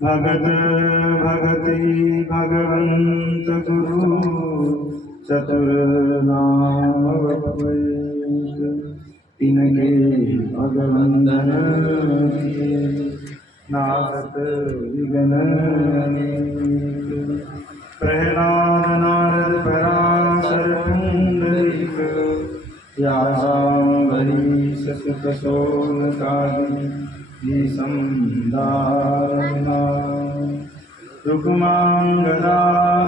भगत भगति भगवंत गुरु चतुर नाम वैक तिनके भगवंदन नासत विघ्न प्रहलाद नारद पराशर पुंडरीक व्यासांबरीश सुत शौनकादि संदारणा रुक्मांगदा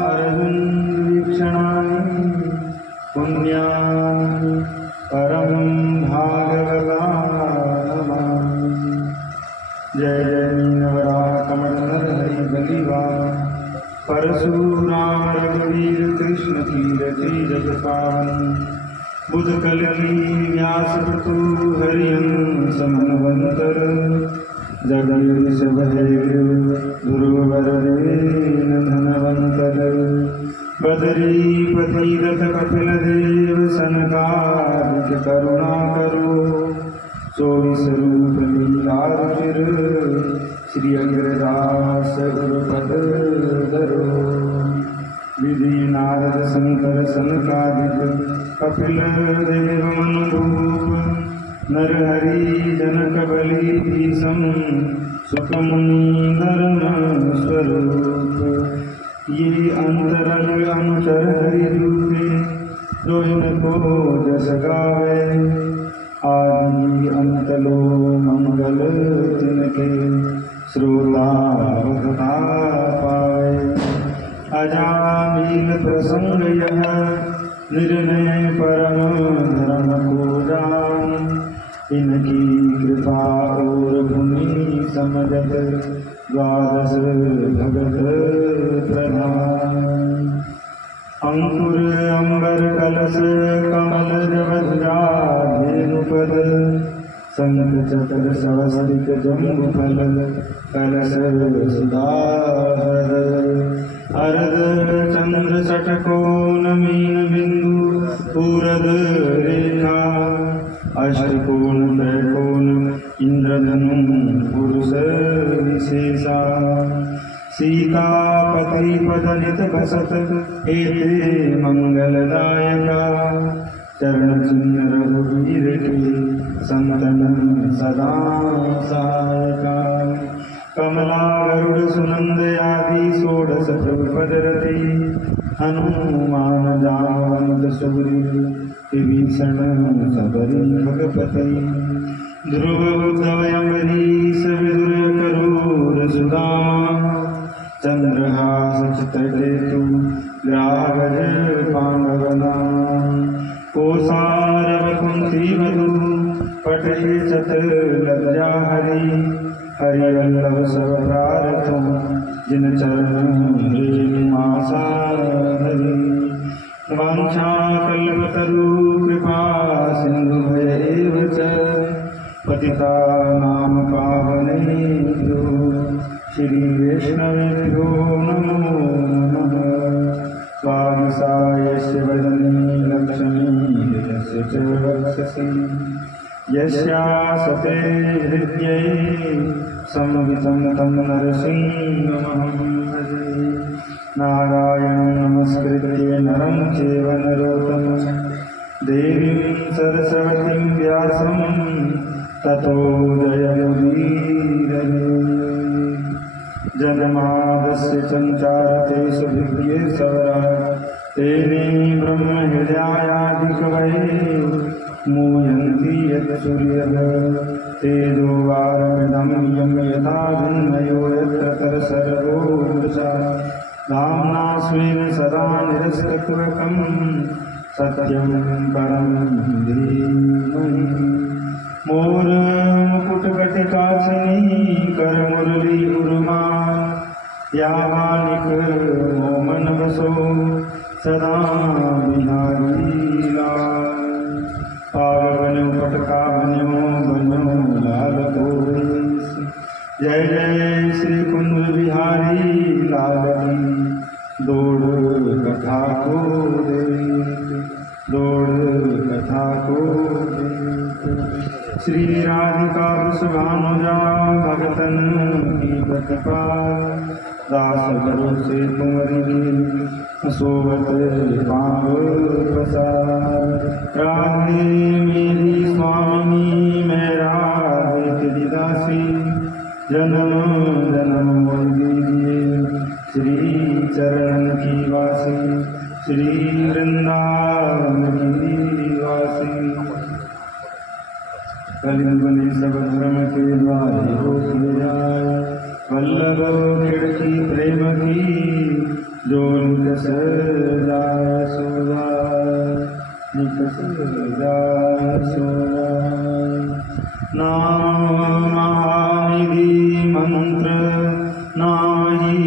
अरविंद वीक्षणानि पुण्यानि परम भागवतानि। जय जय मीनवरा कमल नरहरि बलिवा परशुराम रघुवीर कृष्ण कीरति जग पावन बुध कल की व्यास ऋतु हरिहंस मनवंतर जगदीश ध्रुवर धनवंतर बदरीपति रथ कपिल देव सनकादिक करुणा करो चौबीस रूप लीला रुचिर श्री अग्रदास गुरुपद धरो विधि नारद शंकर सनकादिक कपिल देव मनुभूप नरहरि जनक बलि भीषम सुखमुनि धर्म स्वरूप ये अंतरंग अनुचर हरि रूपे रोहिन को जस गावे आदि अंत लो मंगल तिनके श्रोता भगता पावे अजामिल प्रसंग यह निर्णय परम धर्म को जान इनकी कृपा और भूमि समझत द्वादश भगत प्रधान अंकुर अंबर कलश कमल जवध्वजा धेनुपद शंख चक्र सवस्तिक जम्बु फल कलश सुधार अरद चंद्र षटकोण मीन बिंदु पूरद रेखा अष्टकोण त्रैकोण इंद्रधनु पुरुष विशेषा सीतापति पदनित बसत एते मंगलदायका चरण चिन्ह रघुवीर के संतन सदा सहायका कमला गरुड़ सुनंद आदि षोडश प्रभुपद रति हनुमान जावंत सुग्रीव विभीषण सबरी भगपति ध्रुव उद्धव अम्बरीश विदुर करूर सुदामा चंद्रहास चित्रकेतु ग्रागज पांडवना कोसारव कुंती वधु पटहि चतुर लज्जा हरि हरिवल्लभ सब प्रारथों जिन चरण मासा हरि वांछा कल्पतरु कृपा सिंधु भयेव च पतितानां पावनेभ्यो श्री वैष्णवेभ्यो नमो नमः। स्वागतायस्य वदने लक्ष्मी यस्य च वक्षसि यस्यासते हृद्ये संवितं तं नरसिंहमहं भजे। नारायणं नमस्कृत्य नरं चैव नरोत्तमं देवीं सरस्वतीं व्यासं ततो जयमुदीरये। जन्माद्यस्य संचारतेषु विद्ये सवरा तेने ब्रह्म हृदयादिकवये मूयन्ति यत् सूर्यः तेजो वारमिदं यं यथा भिन्नयो यत्र तरसर्वो वृषा धाम्ना स्वेन सदा निरस्तकुहकं सत्यं परं धीमहि। मोर मुकुटकटिकासिनी करमुरली उर्मा यावानिक मोमन बसो सदा बिहारी लाल। पावन पटका बन्यो बनो लाल कोस जय जय श्री कुंज बिहारी लाल की दौड़ कथा को दे दौड़ कथा को दे। श्री राधिका वृषभानुजा भगतन की प्रतिपा दास भरोसे तुम्हारी सोबत पाव प्रसाद। राधे मेरी स्वामिनी मैं राधे तेरी दासी जन्म जन्म मोल दीजिए श्री चरण की वासी श्री वृंदावन की वासी। कलियुग सब धर्म के द्वारे होते जाए वल्लभ खिड़की प्रेम की जो निकस जाय सो जाय निकस जाय सो जाय। नाम महानिधि मंत्र नाम ही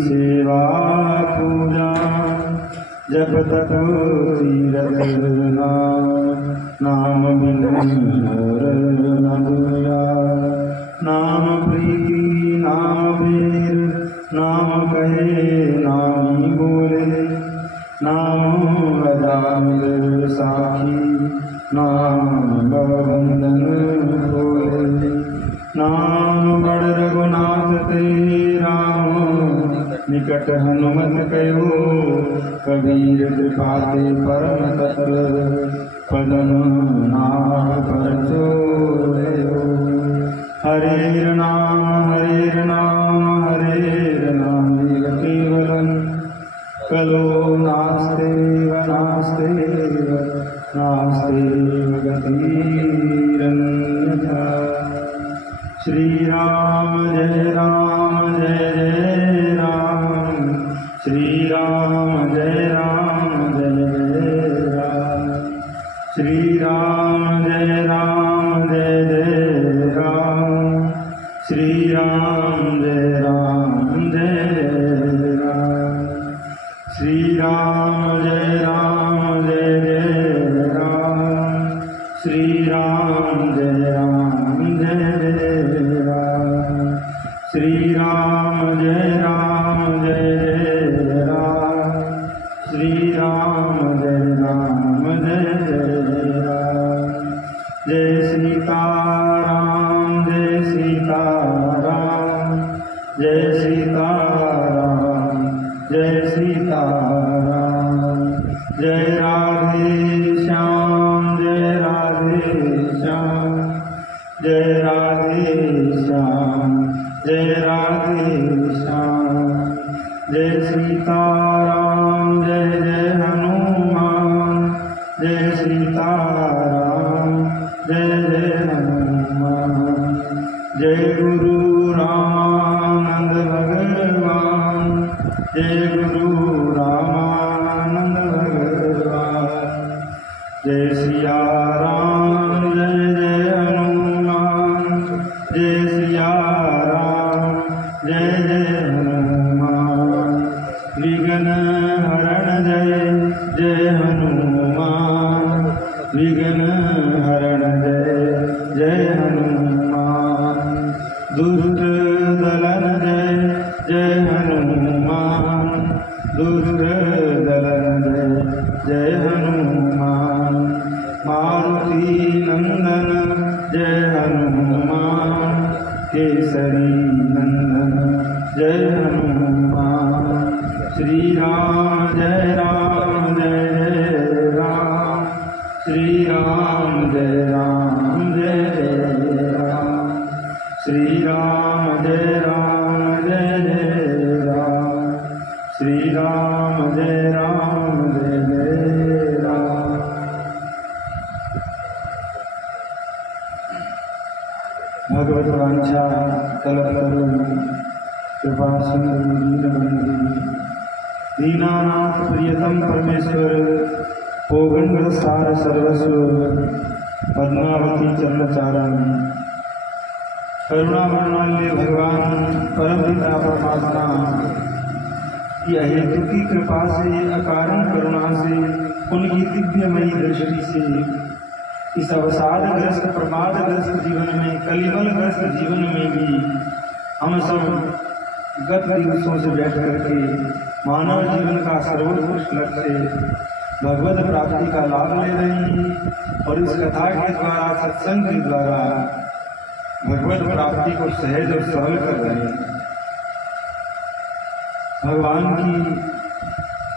सेवा पूजा जब तक तीरथ नाम बिन और न दूजा। नाम प्रीति नाम वीर नाम कहे नाम ही बोले नाम अजामिल साखी नाम बंधन बोले। नाम बड़ रघुनाथ ते राम निकट हनुमत कयो कबीर कृपा ते परम तत्व पदम नाम पर सोयो। हरे नाम हरे नाम हरे नाम केवलम कलो नास्ते नास्ते नास्ते गतिरन्यथा। श्री राम जय जय जय राम श्री राम जय जय राम श्री राम जय जय राम श्री राम जय राम श्री राम जय जय राम श्री राम जय राम श्री राम जय जय राम श्री राम जय राम। जय सीताराम जय सीताराम जय सीताराम जय सीताराम। जय राधे श्याम जय राधे श्याम जय राधे श्याम जय राधे श्याम। जय सीताराम जय जय हनुमान जय सीताराम जय जय हनुमान। जय गुरु रामानंद भगवान जय गुरु रामानंद भगवान। जय सिया राम जय जय हनुमान जय सिया राम जय जय हनुमान। विघ्न हरण जय जय हनुमान विघ्न हरण जय जय हनुमान। दुष्ट दलन जय जय हनुमान दुष्ट दलन जय जय हनुमान। मारुति नंदन जय हनुमान केसरी नंदन जय हनुमान। श्री राम जय जय राम श्री राम जय जय राम श्री राम जय जय राम श्री राम जय जय राम। भगवत वांछा कलकलु कृपा सिंधु दीनबंधु दीनानाथ प्रियतम परमेश्वर पोगंड सार सर्वस्व पद्मावती चरणचारण करुणा वर्णाल्य भगवान परमपिता परमात्मा की अहेतु की कृपा से अकारण करुणा से उनकी दिव्यमयी दृष्टि से इस अवसादग्रस्त प्रमादग्रस्त जीवन में कलिमलग्रस्त जीवन में भी हम सब गत दिवसों से बैठ करके मानव जीवन का सर्वोत्कृष्ट लक्ष्य भगवत प्राप्ति का लाभ ले रहे हैं और इस कथा के द्वारा, सत्संग के द्वारा भगवत प्राप्ति को सहज और सरल कर रहे हैं। भगवान की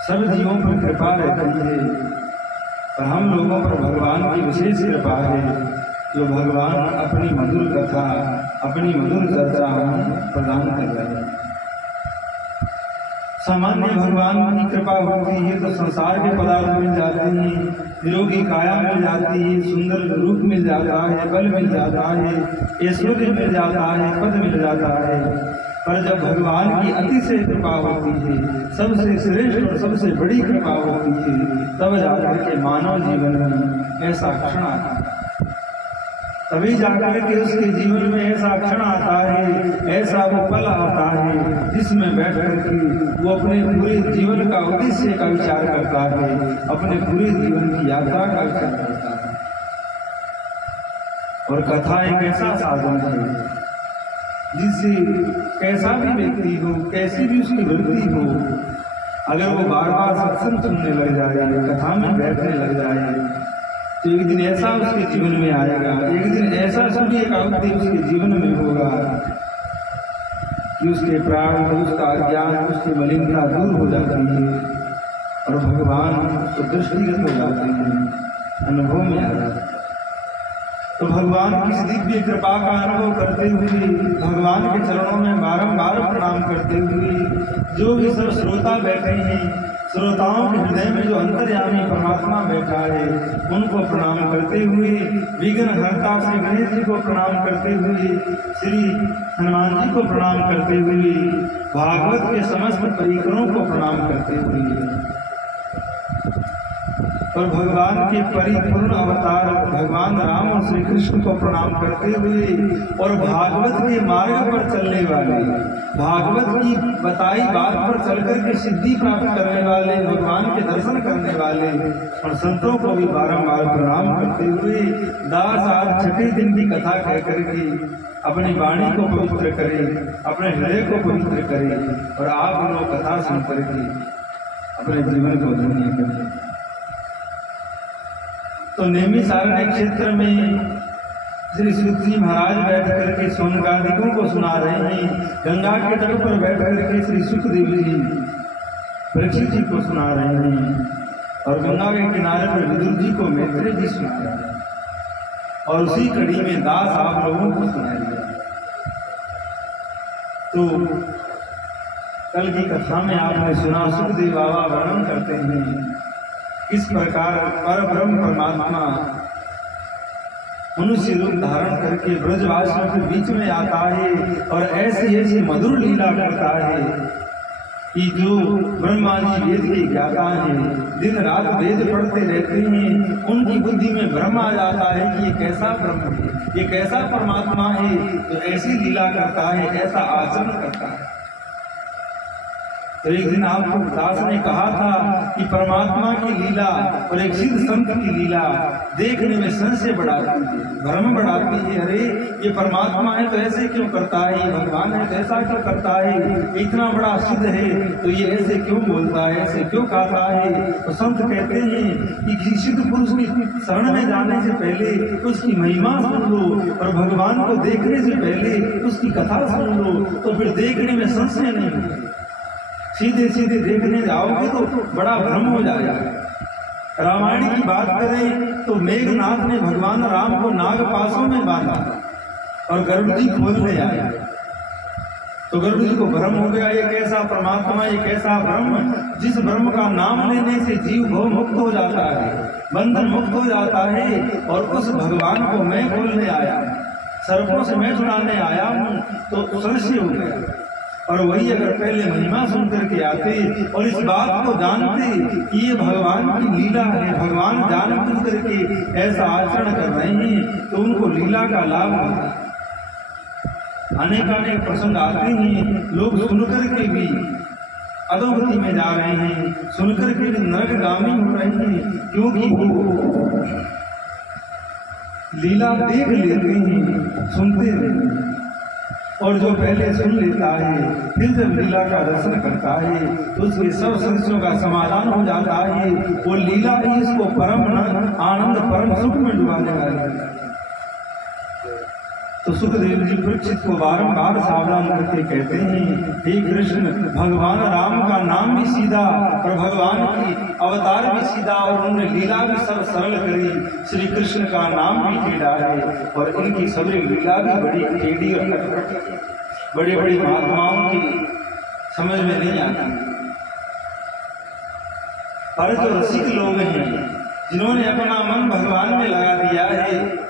सब जीवों पर कृपा रहती है, पर हम लोगों पर भगवान की विशेष कृपा है, जो भगवान अपनी मधुर कथा, अपनी मधुर चर्चा प्रदान कर रहे हैं। सामान्य भगवान की कृपा होती है तो संसार के पदार्थ मिल जाते हैं, निरोगी काया मिल जाती है, सुंदर रूप मिल जाता है, बल मिल जाता है, ऐश्वर्य मिल जाता है, पद मिल जाता है। पर जब भगवान की अतिशय कृपा होती है, सबसे श्रेष्ठ और सबसे बड़ी कृपा होती है, तब जाकर के मानव जीवन में ऐसा क्षण आता है। तभी जाकर के उसके जीवन में ऐसा क्षण आता है, ऐसा वो पल आता है, जिसमें बैठ करके वो अपने पूरे जीवन का उद्देश्य का विचार करता है, अपने पूरे जीवन की यात्रा का विचार करता है। और कथा एक ऐसा साधन है जिससे कैसा भी व्यक्ति हो, कैसी भी उसकी वृत्ति हो, अगर वो बार बार सत्संग सुनने लग जाए, कथा में बैठने लग जाए, तो एक दिन ऐसा उसके जीवन में आएगा, एक दिन ऐसा सूर्य का उदय उसके जीवन में होगा कि उसके प्राण, उसका ज्ञान, उसकी मलिनता दूर हो जाती है और भगवान उसको दृष्टिगत हो जाते हैं, अनुभव में आ जाते हैं। तो भगवान की दिव्य कृपा का अनुभव करते हुए, भगवान के चरणों में बारंबार प्रणाम करते हुए, जो भी सब श्रोता बैठे हैं, श्रोताओं के हृदय में जो अंतर्यामी परमात्मा बैठा है, उनको प्रणाम करते हुए, विघ्नहर्ता श्री गणेश जी को प्रणाम करते हुए, श्री हनुमान जी को प्रणाम करते हुए, भागवत के समस्त परिकरों को प्रणाम करते हुए और भगवान के परिपूर्ण अवतार भगवान राम और श्री कृष्ण को प्रणाम करते हुए और भागवत के मार्ग पर चलने वाले, भागवत की बताई बात पर चलकर के सिद्धि प्राप्त करने वाले, भगवान के दर्शन करने वाले और संतों को भी बारंबार प्रणाम करते हुए दास आज छठे दिन की कथा कह करके अपनी वाणी को पवित्र करें, अपने हृदय को पवित्र करें और आप लोग कथा सुन करके अपने जीवन को धन्य करें। तो नैमिषारण्य क्षेत्र में श्री सूत जी महाराज बैठ करके सोनकादिकों को सुना रहे हैं, गंगा के तट पर बैठ करके श्री सुखदेव जी परीक्षित जी को सुना रहे हैं और गंगा के किनारे पर विदुर जी को मैत्रेय जी सुना रहे हैं और उसी कड़ी में दास आप लोगों को सुनाएंगे। तो कल की कथा में आपने सुना, सुखदेव बाबा वर्णन करते हैं किस प्रकार पर ब्रह्म परमात्मा मनुष्य रूप धारण करके ब्रजवासियों के बीच में आता है और ऐसी ऐसी मधुर लीला करता है कि जो ब्रह्मा जी वेद के ज्ञाता हैं, दिन रात वेद पढ़ते रहते हैं, उनकी बुद्धि में भ्रम आ जाता है कि ये कैसा ब्रह्म है, ये कैसा परमात्मा है, तो ऐसी लीला करता है, ऐसा आचरण करता है। तो एक दिन आपको दास ने कहा था कि परमात्मा की लीला और एक सिद्ध संत की लीला देखने में संशय बढ़ाती है, भ्रम बढ़ाती है। अरे ये परमात्मा है तो ऐसे क्यों करता है, ये भगवान है तो ऐसा क्यों करता है, इतना बड़ा सिद्ध है तो ये ऐसे क्यों बोलता है, ऐसे क्यों खाता है। तो संत कहते हैं कि किसी सिद्ध पुरुष की शरण में जाने से पहले उसकी महिमा सुन लो और भगवान को देखने से पहले उसकी कथा सुन लो, तो फिर देखने में संशय नहीं होगा। सीधे सीधे देखने जाओगे तो बड़ा भ्रम हो जाएगा। रामायण की बात करें तो मेघनाथ ने भगवान राम को नागपाशों में बांधा और गरुड़ जी खोलने आया, तो गरुड़ जी को भ्रम हो गया, ये कैसा परमात्मा, ये कैसा ब्रह्म, जिस ब्रह्म का नाम लेने से जीव भव मुक्त हो जाता है, बंधन मुक्त हो जाता है, और उस भगवान को मैं खोलने आया, सर्पों से मैं छुड़ाने आया हूं, तो संशय हो गया। और वही अगर पहले महिमा सुन करके आते और इस बात को जानते कि ये भगवान की लीला है, भगवान जान बुझ करके ऐसा आचरण कर रहे हैं, तो उनको लीला का लाभ होता है। अनेक प्रसंग आते हैं, लोग सुनकर के भी अधोगति में जा रहे हैं, सुनकर के भी नरकगामी हो रहे हैं, क्योंकि वो लीला देख लेते हैं, सुनते नहीं। और जो पहले सुन लेता है फिर जब लीला का दर्शन करता है तो उसके सब संशयों का समाधान हो जाता है। वो लीला ही इसको परम आनंद परम सुख में डुबाने वाली है। तो सुखदेव जी परीक्षित को बारंबार सावधान करके कहते हैं, हे कृष्ण, भगवान राम का नाम भी सीधा और भगवान की अवतार भी सीधा और उन्होंने लीला भी सब सरल करी। श्री कृष्ण का नाम भी टेढ़ा है और इनकी सभी लीला भी बड़ी टेढ़ी और कटपटी, बड़े बड़े महात्माओं की समझ में नहीं आती। पर जो रसिक लोग हैं जिन्होंने अपना मन भगवान में लगा दिया है,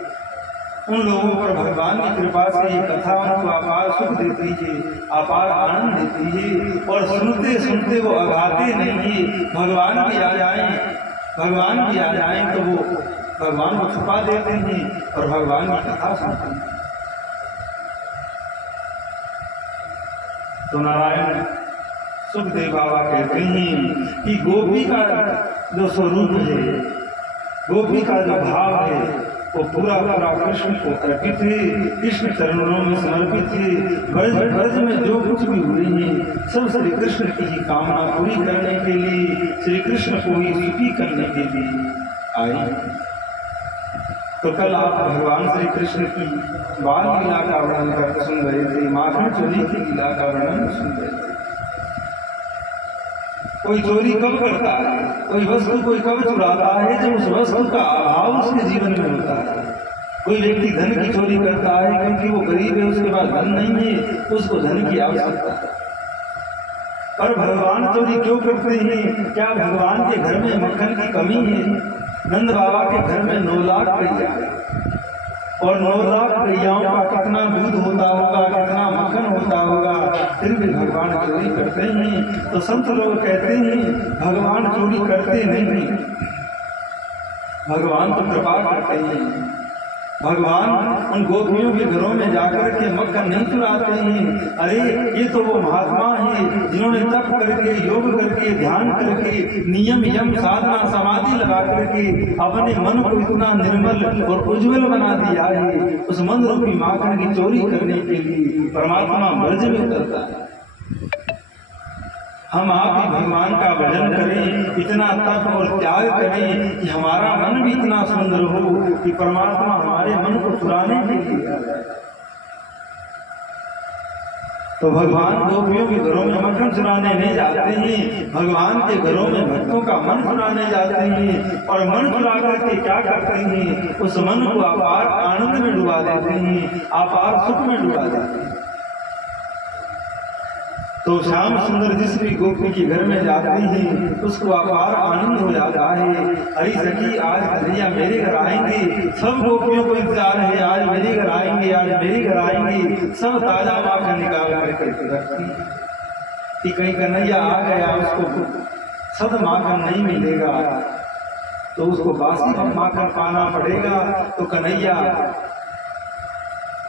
उन लोगों पर भगवान की कृपा से ये कथा उनको अपार सुख देती है, अपार आनंद देती है और सुनते सुनते वो अगाते नहीं है। भगवान भी आ जाएं तो वो भगवान को छुपा देते हैं और भगवान की कथा सुनते हैं। तो नारायण सुखदेव बाबा कहते हैं कि गोपी का जो स्वरूप है, गोपी का जो भाव है, वो पूरा पूरा कृष्ण को अर्पित है, कृष्ण चरणों में समर्पित है। ब्रज में जो कुछ भी हुई है सब श्री कृष्ण की ही कामना पूरी करने के लिए, श्री कृष्ण को ही सुखी करने के लिए आई। तो कल आप भगवान श्री कृष्ण की बाल लीला का वर्णन सुन रहे थे, माखन चोरी की लीला का वर्णन सुन रहे थे। कोई चोरी कब करता है, कोई वस्तु कोई कब चुराता है जब उस वस्तु का अभाव उसके जीवन में होता है। कोई व्यक्ति धन की चोरी करता है क्योंकि वो गरीब है, उसके पास धन नहीं है, उसको धन की आवश्यकता है। पर भगवान चोरी क्यों करते हैं? क्या भगवान के घर में मक्खन की कमी है? नंद बाबा के घर में 9 लाख गैया और 9 लाख गैयाओं का कितना दूध होता होगा, कितना मक्खन होता होगा, फिर भी भगवान चोरी करते हैं। तो संत लोग कहते हैं भगवान चोरी करते नहीं, भगवान तो कृपा करते हैं। भगवान उन गोपियों के घरों में जाकर के मक्खन नहीं चुराते हैं। अरे ये तो वो महात्मा हैं जिन्होंने तप करके, योग करके, ध्यान करके, नियम यम साधना समाधि लगा करके अपने मन को इतना निर्मल और उज्जवल बना दिया है। उस मन रूपी माखन की चोरी करने के लिए परमात्मा ब्रज में उतरता है। हम आप ही भगवान का भजन करें, इतना तप और त्याग करें कि हमारा मन भी इतना सुंदर हो कि परमात्मा हमारे मन को चुराने के लिए आ जाए। तो भगवान गोपियों के घरों में मक्खन चुराने नहीं जाते हैं, भगवान के घरों में भक्तों का मन चुराने जाते हैं। और मन चुरा करके क्या करते हैं? उस मन को अपार आनंद में डुबा देते हैं, अपार सुख में डुबा देते हैं। तो श्याम सुंदर जिस भी गोपी के घर में जाते हैं उसको अपार आनंद हो जाता है। अरे सखी आज कन्हैया मेरे घर आएंगे, सब गोपियों को इंतजार है, आज मेरे घर आएंगे, आज मेरे घर आएंगे। सब ताजा माखन निकाल करके रखती कि कहीं कन्हैया आ गया, उसको सद माखन नहीं मिलेगा तो उसको बासी माखन पाना पड़ेगा। तो कन्हैया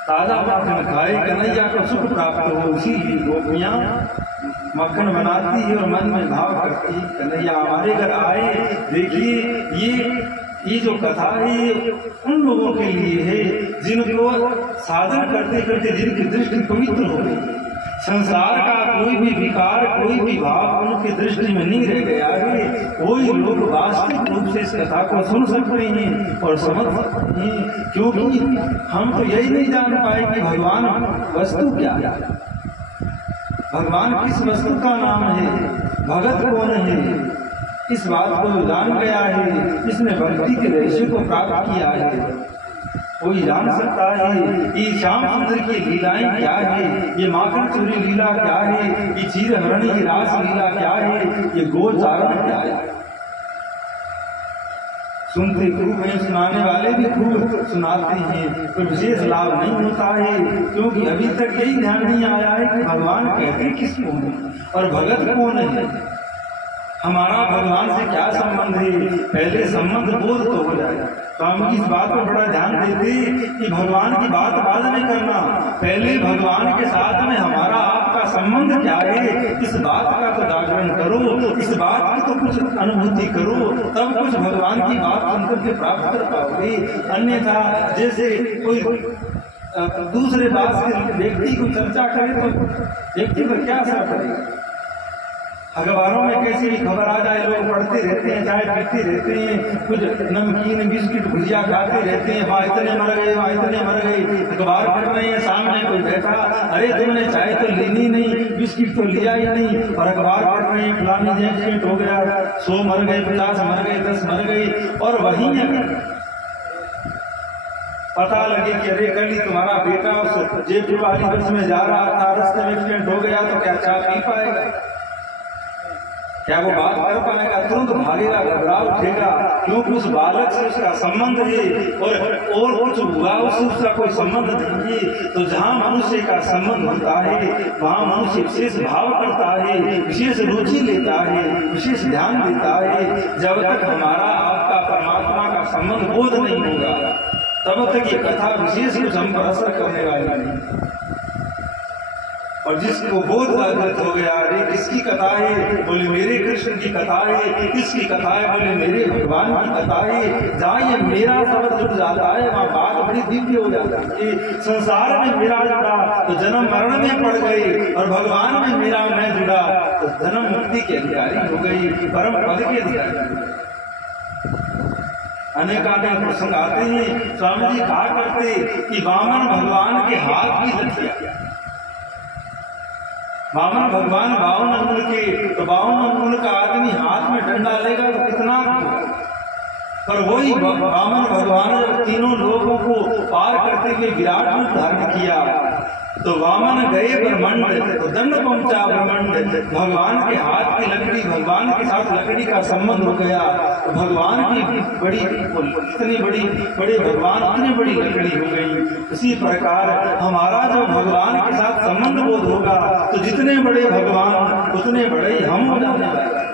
ताजा माखन खाए, कन्हैया को सुख प्राप्त हो, इसीलिए गोपियां मक्खन बनाती है और मन में भाव करती है कन्हैया हमारे घर आए। देखिए ये जो कथा है उन लोगों के लिए है जिनको साधन करते करते जिनकी दृष्टि पवित्र हो गई। संसार का कोई भी विकार, कोई भी भाव उनकी दृष्टि में नहीं रह गया है। कोई लोग वास्तविक रूप से इस कथा को सुन सकते हैं और समझ सकते हैं, क्योंकि हम तो यही नहीं जान पाए कि भगवान वस्तु क्या है, भगवान किस वस्तु का नाम है, भगत कौन है। इस बात को जो जान गया है, इसने भक्ति के रहस्य को प्राप्त किया है, कोई जान सकता है ये श्याम सुंदर की लीलाएं क्या है, ये माखन चोरी लीला क्या है, ये चीर हरणी की रास लीला क्या है, ये गोचारण क्या है। सुनते खूब हैं, सुनाने वाले भी खूब सुनाते हैं, कोई विशेष लाभ नहीं होता है, क्योंकि अभी तक यही ध्यान नहीं आया है कि भगवान कहते किसको हैं और भगत कौन है, हमारा भगवान से क्या संबंध है। पहले संबंध बोध तो हो जाए। तो हम इस बात पर बड़ा ध्यान देते कि भगवान की बात बाद में करना, पहले भगवान के साथ में हमारा आपका संबंध क्या है, इस बात का तो जागरण करो, इस बात की तो कुछ अनुभूति करो, तब कुछ भगवान की बात सुनकर के प्राप्त कर पाओगे। अन्यथा जैसे कोई दूसरे बात से व्यक्ति को चर्चा करे तो व्यक्ति पर क्या असर पड़ेगा। अखबारों में कैसी भी खबर आ जाए लोग पढ़ते रहते हैं, चाय पीते रहते हैं, कुछ नमकीन बिस्किट भुजिया खाते रहते हैं, वहाँ इतने मर गए, वहाँ इतने मर गए। अखबार पढ़ रहे हैं, सामने कोई बैठा, अरे तुमने चाय तो लेनी नहीं, बिस्किट तो लिया ही नहीं, और अखबार पढ़ रहे हैं फलानी एक्सीडेंट हो गया, 100 मर गए, 50 मर गए, 10 मर गए। और वहीं पता लगे कि अरे कल ही तुम्हारा बेटा उस जयपुर वाली बस में जा रहा था, रास्ते में एक्सीडेंट हो गया, तो क्या चाय पी पाएगा? क्या वो बात कर पाएगा? तुरंत भागेगा, घबरा उठेगा, क्योंकि उस बालक से उसका संबंध है और कुछ हुआ उससे उसका कोई संबंध नहीं है। तो जहाँ मनुष्य का संबंध होता है वहाँ मनुष्य विशेष भाव करता है, विशेष रुचि लेता है, विशेष ध्यान देता है। जब तक हमारा आपका परमात्मा का संबंध बोध नहीं होगा तब तक ये कथा विशेष कुछ हम पर असर करने वाली नहीं। और जिसको बोध जागृत हो गया, अरे किसकी कथा है? बोले मेरे कृष्ण की कथा है। किसकी कथा है? बोले मेरे भगवान की कथा है। जहाँ ये मेरा शब्द जुड़ जाता है वहाँ बात बड़ी दिव्य हो जाती है। संसार में मेरा जुड़ा तो जन्म मरण में पड़ गए, और भगवान में मेरा मैं जुड़ा तो जन्म मुक्ति के अधिकारी हो गई, परम पद के अधिकारी। अनेकानेक प्रसंग आते हैं। स्वामी जी कहा करते कि वामन भगवान के हाथ की लठिया, वामन भगवान 52 अंगुल के, तो 52 अंगुल का आदमी हाथ में डंडा लेगा तो कितना, पर वही वामन भगवान जब तीनों लोगों को पार करते हुए विराट रूप धारण किया तो वामन गए ब्रह्मांड, तो दंड पहुंचा ब्रह्मांड। भगवान के हाथ की लकड़ी, भगवान के साथ लकड़ी का संबंध हो गया। तो भगवान की बड़ी इतनी बड़े भगवान इतनी बड़ी लकड़ी हो गई। इसी प्रकार हमारा जो भगवान के साथ संबंध बोध होगा तो जितने बड़े भगवान उतने बड़े हम हो जाने वाले।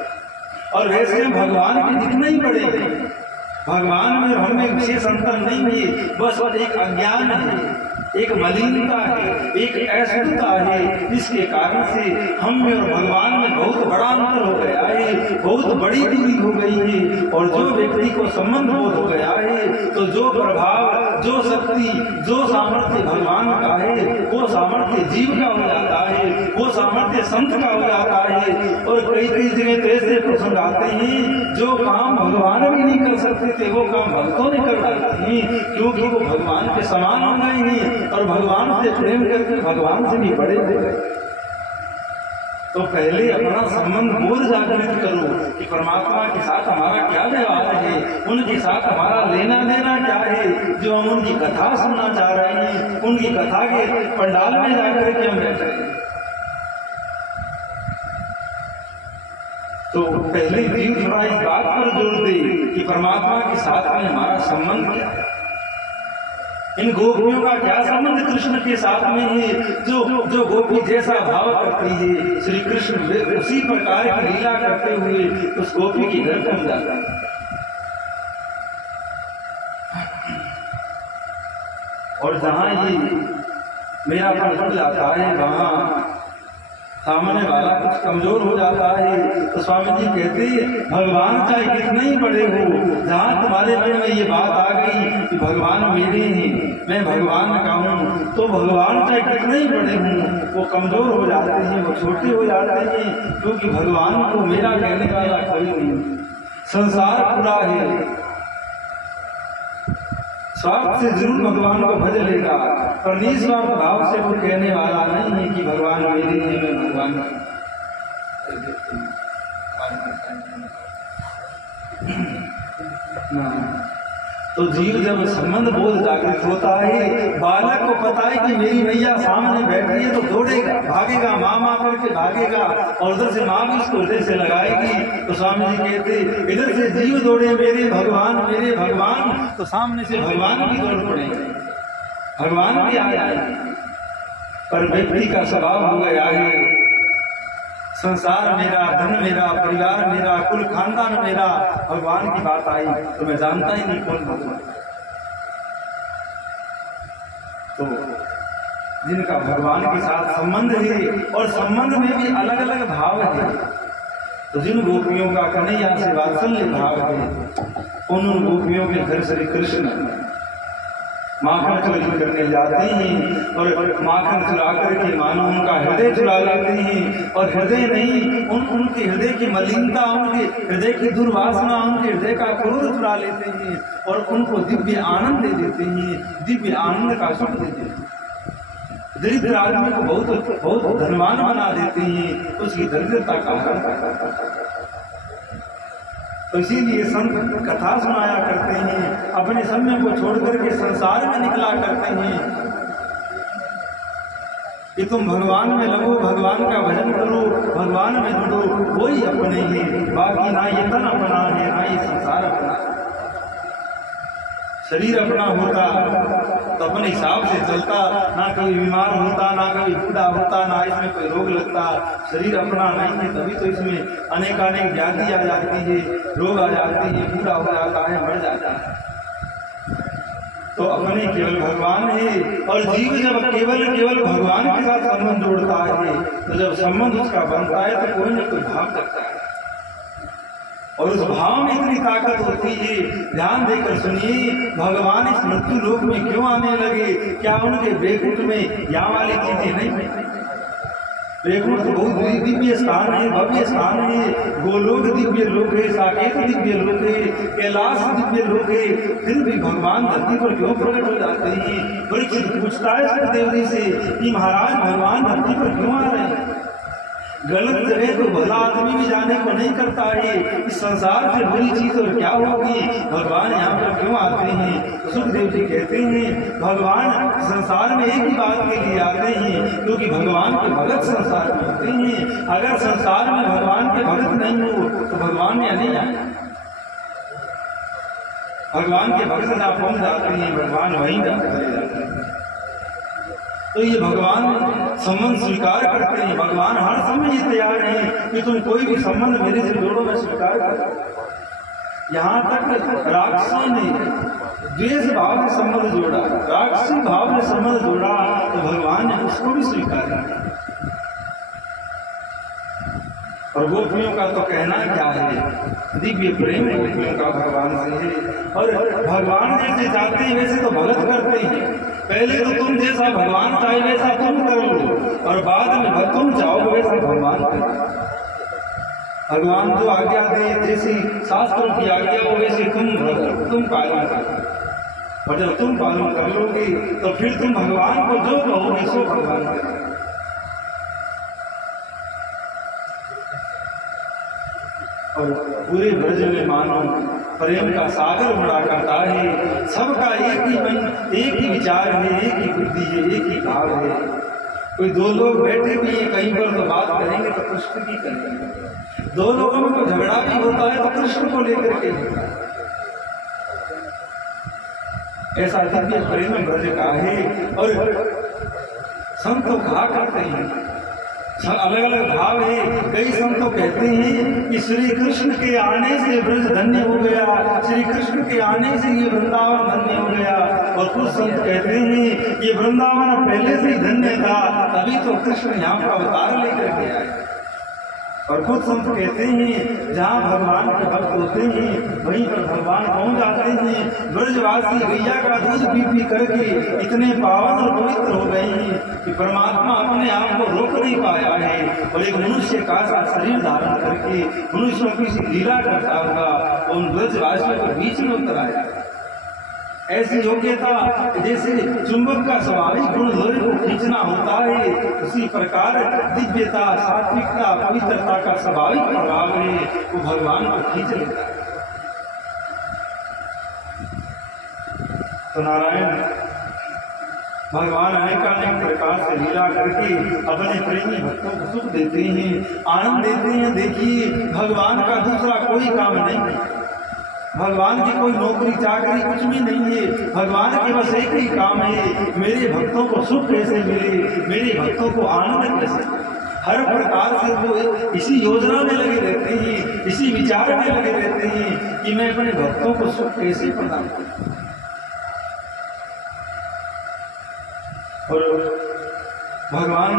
और वैसे भगवान के जितने ही बड़े हैं, भगवान में और हमें विशेष अंतर नहीं है, बस एक अज्ञान है, एक मलिनता है, एक असुरता है। इसके कारण से हम में और भगवान में बहुत बड़ा अंतर हो गया है, बहुत बड़ी दूरी हो गई है। और जो व्यक्ति को संबंध बोध हो गया है तो जो प्रभाव, जो शक्ति, जो सामर्थ्य भगवान का है वो सामर्थ्य जीव का हो जाता है, वो सामर्थ्य संत का हो जाता है। और कई जगह तो ऐसे प्रसंग आते हैं जो काम भगवान भी नहीं कर सकते थे वो काम भक्तों ने कर डाले हैं, क्योंकि वो भगवान के समान हो गए हैं और भगवान से प्रेम करके भगवान से भी बड़े हो गए। तो पहले अपना संबंध बोध जागृत करो कि परमात्मा के साथ हमारा क्या व्यवहार है, उनके साथ हमारा लेना देना क्या है। जो हम उनकी कथा सुनना चाह रहे हैं, उनकी कथा के पंडाल में जाकर के हम बैठ रहे हैं। तो पहले जीव थोड़ा इस बात पर जोर दे कि परमात्मा के साथ में हमारा संबंध क्या है। इन गोपियों का क्या संबंध कृष्ण के साथ में है? जो गोपी जैसा भाव करती है श्री कृष्ण उसी प्रकार की लीला करते हुए उस गोपी के घर पहुंच जाता है। और जहां ये मेरा मन जुड़ जाता है वहां सामने वाला कुछ कमजोर हो जाता है। तो स्वामी जी कहते भगवान चाहे कितने ही बड़े हो, जहाँ तुम्हारे मन में ये बात आ गई कि भगवान मेरे हैं, मैं भगवान का हूँ, तो भगवान चाहे कितने ही बड़े हों वो कमजोर हो जाते हैं, वो छोटे हो जाते हैं, क्योंकि भगवान को मेरा कहने वाला कोई नहीं। संसार पूरा है, स्वार्थ से जरूर भगवान को भज लेगा, पर निस्वार्थ भाव से वो कहने वाला नहीं है कि भगवान मेरे हैं, मैं भगवान ना। तो जीव जब संबंध बोध जागृत होता है, बालक को पता है कि मेरी मैया सामने बैठी है तो दौड़ेगा, भागेगा, माँ करके भागेगा, और उधर से माँ भी उसको हृदय से लगाएगी। तो स्वामी जी कहते इधर से जीव दौड़े मेरे भगवान, तो सामने से भगवान भी दौड़ पड़ेंगे, भगवान भी आ जाएंगे। पर व्यक्ति का स्वभाव हो गया है संसार मेरा, धन मेरा, परिवार मेरा, कुल खानदान मेरा, भगवान की बात आई तो मैं जानता ही नहीं कौन भगवान। तो जिनका भगवान के साथ संबंध है और संबंध में भी अलग अलग भाव है, तो जिन गोपियों का कन्हैया से वात्सल्य भाव है उन गोपियों के घर श्री कृष्ण माखन चोरी करने जाते हैं और माखन चुरा करके मानो उनका हृदय चुरा लेते हैं। और हृदय नहीं, उनके हृदय की मलिनता, उनके हृदय की दुर्वासना, उनके हृदय का क्रोध चुरा लेते हैं और उनको दिव्य आनंद दे देते हैं, दिव्य आनंद का सुख दे देते हैं। दरिद्र आदमी को बहुत धनवान बना देते हैं, उसकी दरिद्रता का हरण करते हैं। तो इसीलिए संत कथा सुनाया करते हैं, अपने समय को छोड़ करके संसार में निकला करते हैं कि तुम भगवान में लगो, भगवान का भजन करो, भगवान में जुड़ो, वही अपने ही, बाकी ना ये तन अपना है, ना ये संसार अपना है। शरीर अपना होता तो अपने हिसाब से चलता, ना कभी बीमार होता, ना कभी बूढ़ा होता, ना इसमें कोई रोग लगता। शरीर अपना नहीं है, तभी तो इसमें अनेकानेक व्याधि आ जाती है, रोग आ जाती है, बूढ़ा हो जाता है, मर जाता है। तो अपने केवल भगवान है और जीव जब केवल भगवान के साथ संबंध जोड़ता है, तो जब संबंध उसका बनता है तो कोई न कोई भाव करता है और उस भाव में इतनी ताकत होती है। ध्यान देकर सुनिए, भगवान इस मृत्यु लोक में क्यों आने लगे? क्या उनके वैकुंठ में यहाँ वाली चीजें नहीं है? वैकुंठ तो बहुत दिव्य स्थान है, भव्य स्थान है, गोलोक दिव्य लोक है, साकेत दिव्य लोक है, कैलाश दिव्य लोक है, फिर भी भगवान धरती पर क्यों प्रकट हो जाते हैं? परीक्षित पूछता है सुखदेव जी से कि महाराज भगवान धरती पर क्यों आ रहे हैं? गलत जगह तो भला आदमी भी जाने को नहीं करता है, इस संसार से बुरी चीज और क्या होगी, भगवान यहाँ पर क्यों आते हैं? तो सुखदेव जी कहते हैं भगवान संसार में एक ही बात के लिए आते हैं, क्योंकि भगवान के भगत संसार में होते हैं। अगर संसार में भगवान के भगत नहीं हो तो भगवान यहाँ नहीं आए। भगवान के भगत जहाँ पहुंच जाते हैं, भगवान वहीं जाते हैं। तो ये भगवान संबंध स्वीकार करते हैं। भगवान हर समय ये तैयार हैं कि तुम कोई भी संबंध मेरे से जोड़ो, मैं स्वीकार करता। यहाँ तक राक्षसी ने द्वेष भाव से संबंध जोड़ा, राक्षसी भाव में संबंध जोड़ा, तो भगवान ने उसको भी स्वीकार किया। और गोपियों का तो कहना क्या है, दिव्य प्रेम गोपियों का भगवान से है। और भगवान जैसे चाहते हैं वैसे तो भगत करते हैं। पहले तो तुम जैसा भगवान चाहे वैसा तुम कर लो, और बाद में तुम चाहो वैसा भगवान करो। भगवान जो आज्ञा दे, जैसी शास्त्रों की आज्ञा हो वैसे तुम पालन करो। और जब तुम पालन कर लोगे तो फिर तुम भगवान को जो कहोगे सो भगवान करेंगे। और पूरे ब्रज में मानो प्रेम का सागर उमड़ा करता है। सबका एक ही मन, एक ही विचार है, एक ही बुद्धि है, एक ही भाव है। कोई दो लोग बैठे भी हैं कहीं पर तो बात करेंगे तो कृष्ण की करेंगे। दो लोगों में कोई झगड़ा भी होता है तो कृष्ण को लेकर के होता है। ऐसा दिव्य प्रेम ब्रज का है। और संत तो कहा करते हैं, अलग अलग भाव है। कई संत तो कहते हैं कि श्री कृष्ण के आने से ब्रज धन्य हो गया, श्री कृष्ण के आने से ये वृंदावन धन्य हो गया। और कुछ संत कहते हैं ये वृंदावन पहले से ही धन्य था, तभी तो कृष्ण यहाँ पर अवतार लेकर के आए। और कुछ संत कहते हैं जहाँ भगवान के भक्त होते हैं वहीं पर भगवान पहुंच जाते हैं। ब्रजवासी गैया का दूध पी करके इतने पावन और पवित्र हो गए हैं कि परमात्मा अपने आप को रोक नहीं पाया है। और एक मनुष्य का शरीर धारण करके मनुष्यों की लीला करता हुआ उन ब्रजवासियों के बीच में उतर आया। ऐसी योग्यता जैसे चुंबक का स्वाभाविक गुण लोहे को खींचना होता है, उसी प्रकार दिव्यता, सात्विकता, पवित्रता का स्वाभाविक प्रभाव है, वो भगवान को खींच लेता है। तो नारायण भगवान अनेकानेक प्रकार से लीला करके अपने प्रेमी भक्तों को सुख देते हैं, आनंद देते हैं। देखिए भगवान का दूसरा कोई काम नहीं है, भगवान की कोई नौकरी चाकरी कुछ भी नहीं है। भगवान के बस एक ही काम है, मेरे भक्तों को सुख कैसे मिले, मेरे भक्तों को आनंद कैसे। हर प्रकार से वो इसी योजना में लगे रहते हैं, इसी विचार में लगे रहते हैं कि मैं अपने भक्तों को सुख कैसे प्रदान करूं। और भगवान